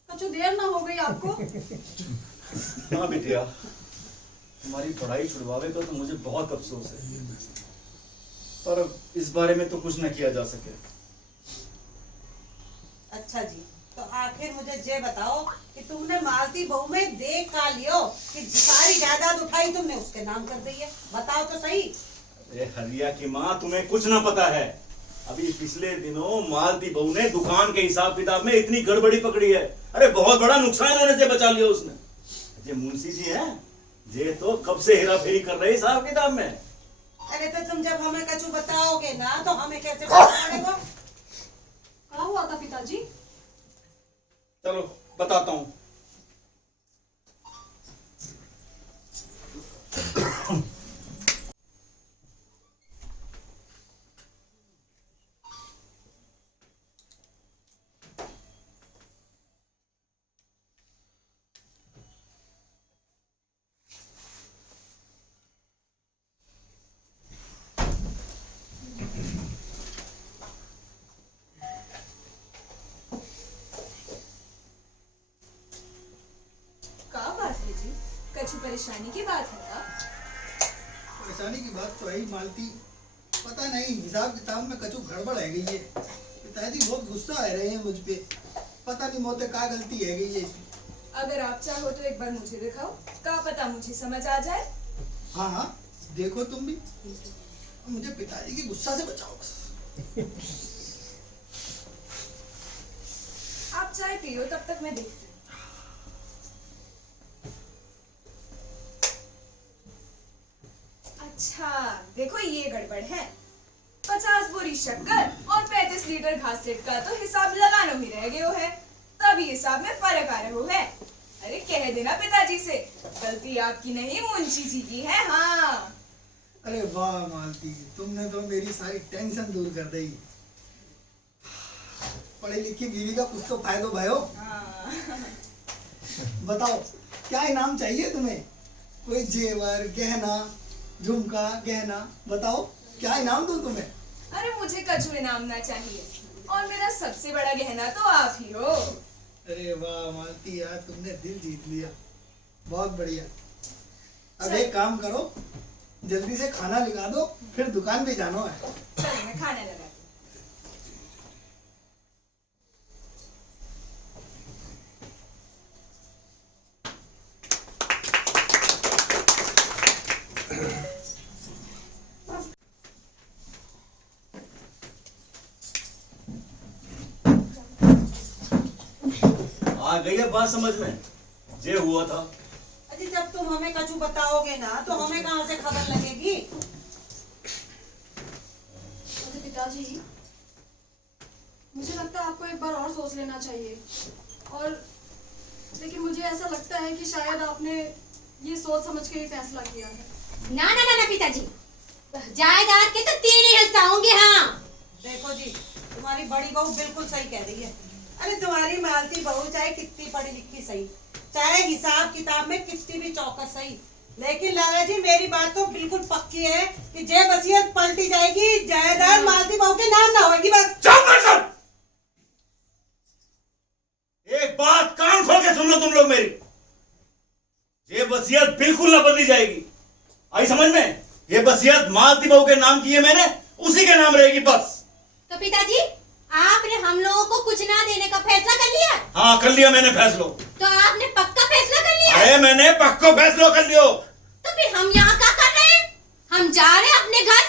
कुछ देर ना हो गई आपको। हाँ बिटिया तुम्हारी पढ़ाई छुड़वावे को तो मुझे बहुत अफसोस है पर अब इस बारे में तो कुछ न किया जा सके। अच्छा जी तो आखिर मुझे ये बताओ कि तुमने मालती बहू में देख का लियो कि सारी जायदाद उठाई तुमने उसके नाम कर दी है। बताओ तो सही। अरे हरिया की माँ तुम्हें कुछ ना पता है। अभी पिछले दिनों मालती बहू ने दुकान के हिसाब किताब में इतनी गड़बड़ी पकड़ी है। अरे बहुत बड़ा नुकसान होने से बचा लिया उसने। ये मुंशी जी हैं ये तो कब से हेरा फेरी कर रहे हिसाब किताब में। अरे अरे तो तुम जब हमें कछु बताओगे ना तो हमें कैसे पता पड़ेगा? क्या हुआ था पिताजी? चलो बताता हूँ। का बात है जी? कछु परेशानी की बात है का? परेशानी की बात तो है ही मालती। पता नहीं हिसाब किताब में कछु गड़बड़ है गई है। पिताजी बहुत गुस्सा आ रहे हैं मुझ पे। पता नहीं मोते का गलती है गई है। अगर आप चाहो तो एक बार मुझे दिखाओ, का पता मुझे समझ आ जाए। हाँ हाँ देखो तुम भी, मुझे पिताजी के गुस्सा से बचाओ बस। आप चाय पियो, तब तक मैं देखती हूँ। अच्छा देखो ये गड़बड़ है। 50 बोरी शक्कर और 35 लीटर घास सेट का तो हिसाब लगानो ही रह गयो है, तभी हिसाब में फर्क आ रहा है। अरे कह देना पिताजी से, गलती आपकी नहीं मुंशी जी की है। हाँ अरे वाह मालती, तुमने तो मेरी सारी टेंशन दूर कर दी। पढ़ी लिखी बीवी का कुछ तो फायदा भयो। हाँ। बताओ क्या इनाम चाहिए तुम्हें? कोई जेवर गहना झुमका गहना बताओ, क्या इनाम दूं तुम्हें? अरे मुझे कछु इनाम ना चाहिए, और मेरा सबसे बड़ा गहना तो आप ही हो। अरे वाह मालती यार, तुमने दिल जीत लिया, बहुत बढ़िया। अब चल। एक काम करो, जल्दी से खाना लिखा दो, फिर दुकान पे जाना है। चलो मैं खाने लगा। आ गई है बात समझ में? जे हुआ था। अजी जब तुम हमें कछु बताओगे ना तो हमें कहाँ से खबर लगेगी? अरे पिताजी, मुझे लगता है आपको एक बार और सोच लेना चाहिए। और लेकिन मुझे ऐसा लगता है कि शायद आपने ये सोच समझ के ही फैसला किया है। ना ना ना ना पिताजी, जायदाद के तो 3 ही हिस्सा होंगे। हाँ देखो जी, तुम्हारी बड़ी बहू बिल्कुल सही कह रही है। अरे तुम्हारी मालती बहू चाहे कितनी पढ़ी लिखी सही, चाहे हिसाब किताब में कितनी भी चौकस सही, लेकिन लाला जी मेरी बात तो बिल्कुल पक्की है कि जे वसीयत पलटी जाएगी, जायदाद मालती बहू के नाम ना होगी। बस चुप! एक बात कान खोल के सुन लो तुम लोग मेरी। ये वसीयत बिल्कुल ना बदली जाएगी, आई समझ में? ये वसीयत मालती बहू के नाम की है मैंने, उसी के नाम रहेगी बस। तो पिताजी, आपने हम लोगों को कुछ ना देने का फैसला कर लिया? हाँ कर लिया मैंने फैसलो। तो आपने पक्का फैसला कर लिया? अरे मैंने पक्का फैसला कर लियो। तो फिर हम यहाँ क्या कर रहे हैं? हम जा रहे हैं अपने घर।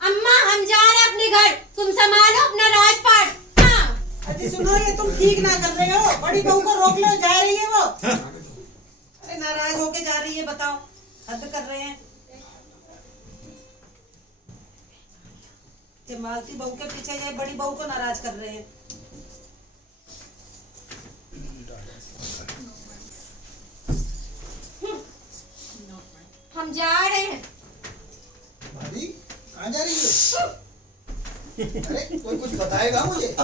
अम्मा हम जा रहे हैं अपने घर, तुम संभालो अपना राजपाट। हाँ अजी सुनो, ये तुम ठीक ना कर रहे हो। बड़ी बहू को रोक लो, जा रही है वो। अरे नाराज होके जा रही है, बताओ, हद कर रहे हैं। ये मालती बहू के पीछे ये बड़ी बहू को नाराज कर रहे हैं। हम जा रहे हैं। भाभी कहाँ जा रही हो? अरे कोई कुछ बताएगा मुझे?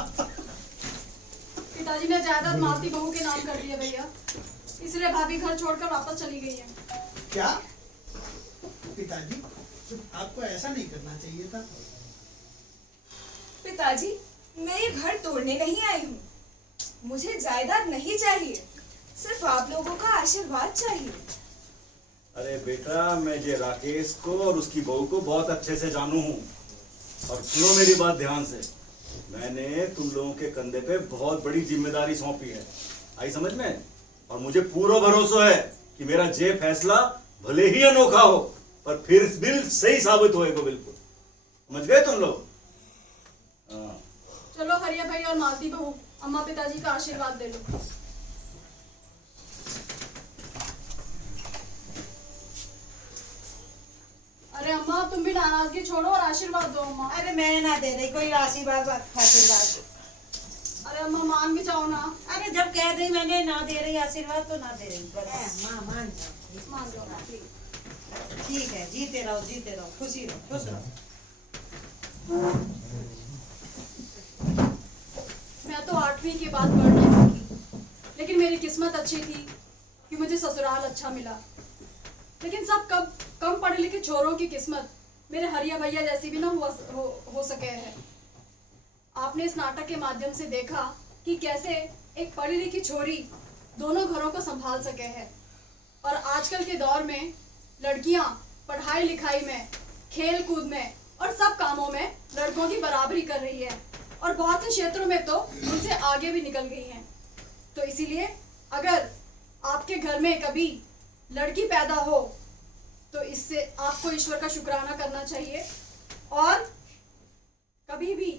पिताजी ने जायदाद मालती बहू के नाम कर दिया भैया, इसलिए भाभी घर छोड़कर वापस चली गई है। क्या पिताजी, आपको ऐसा नहीं करना चाहिए था। पिताजी, मैं ये घर तोड़ने नहीं आई हूँ। मुझे जायदाद नहीं चाहिए, सिर्फ आप लोगों का आशीर्वाद चाहिए। अरे बेटा, मैं ये राकेश को और उसकी बहू को बहुत अच्छे से जानू हूँ, और सुनो मेरी बात ध्यान से। मैंने तुम लोगों के कंधे पे बहुत बड़ी जिम्मेदारी सौंपी है, आई समझ में? और मुझे पूरा भरोसा है कि मेरा जे फैसला भले ही अनोखा हो, पर फिर बिल सही साबित होएगा। बिल्कुल समझ गए तुम लोग? हाँ। चलो हरिया भाई और मालती बहू, अम्मा पिताजी का आशीर्वाद दे लो। अरे अम्मा तुम भी नाराजगी छोड़ो और आशीर्वाद दो अम्मा। अरे मैं ना दे रही कोई आशीर्वाद आशीर्वाद। अरे अम्मा मान भी जाओ ना। अरे जब कह दी मैंने ना दे रही आशीर्वाद तो ना दे रही बस। माँ मान जाओ। मान जाओ ना, प्लीज। ठीक है, जीते रहो खुशी रहो खुश रहो। मैं तो 8वीं के बाद पढ़ नहीं सकी, लेकिन मेरी किस्मत अच्छी थी कि मुझे ससुराल अच्छा मिला। लेकिन सब कम पढ़े लिखे छोरों की किस्मत मेरे हरिया भैया जैसी भी ना हो सके है। आपने इस नाटक के माध्यम से देखा कि कैसे एक पढ़ी लिखी छोरी दोनों घरों को संभाल सके है। और आजकल के दौर में लड़कियां पढ़ाई लिखाई में, खेल कूद में और सब कामों में लड़कों की बराबरी कर रही है और बहुत से क्षेत्रों में तो उनसे आगे भी निकल गई हैं। तो इसीलिए अगर आपके घर में कभी लड़की पैदा हो तो इससे आपको ईश्वर का शुक्राना करना चाहिए और कभी भी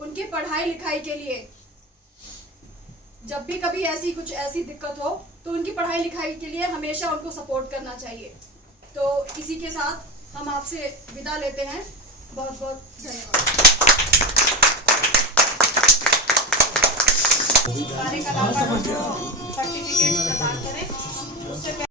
उनकी पढ़ाई लिखाई के लिए जब भी कभी ऐसी दिक्कत हो तो उनकी पढ़ाई लिखाई के लिए हमेशा उनको सपोर्ट करना चाहिए। तो इसी के साथ हम आपसे विदा लेते हैं। बहुत बहुत धन्यवाद। सारे कलाकारों को सर्टिफिकेट प्रदान करें उससे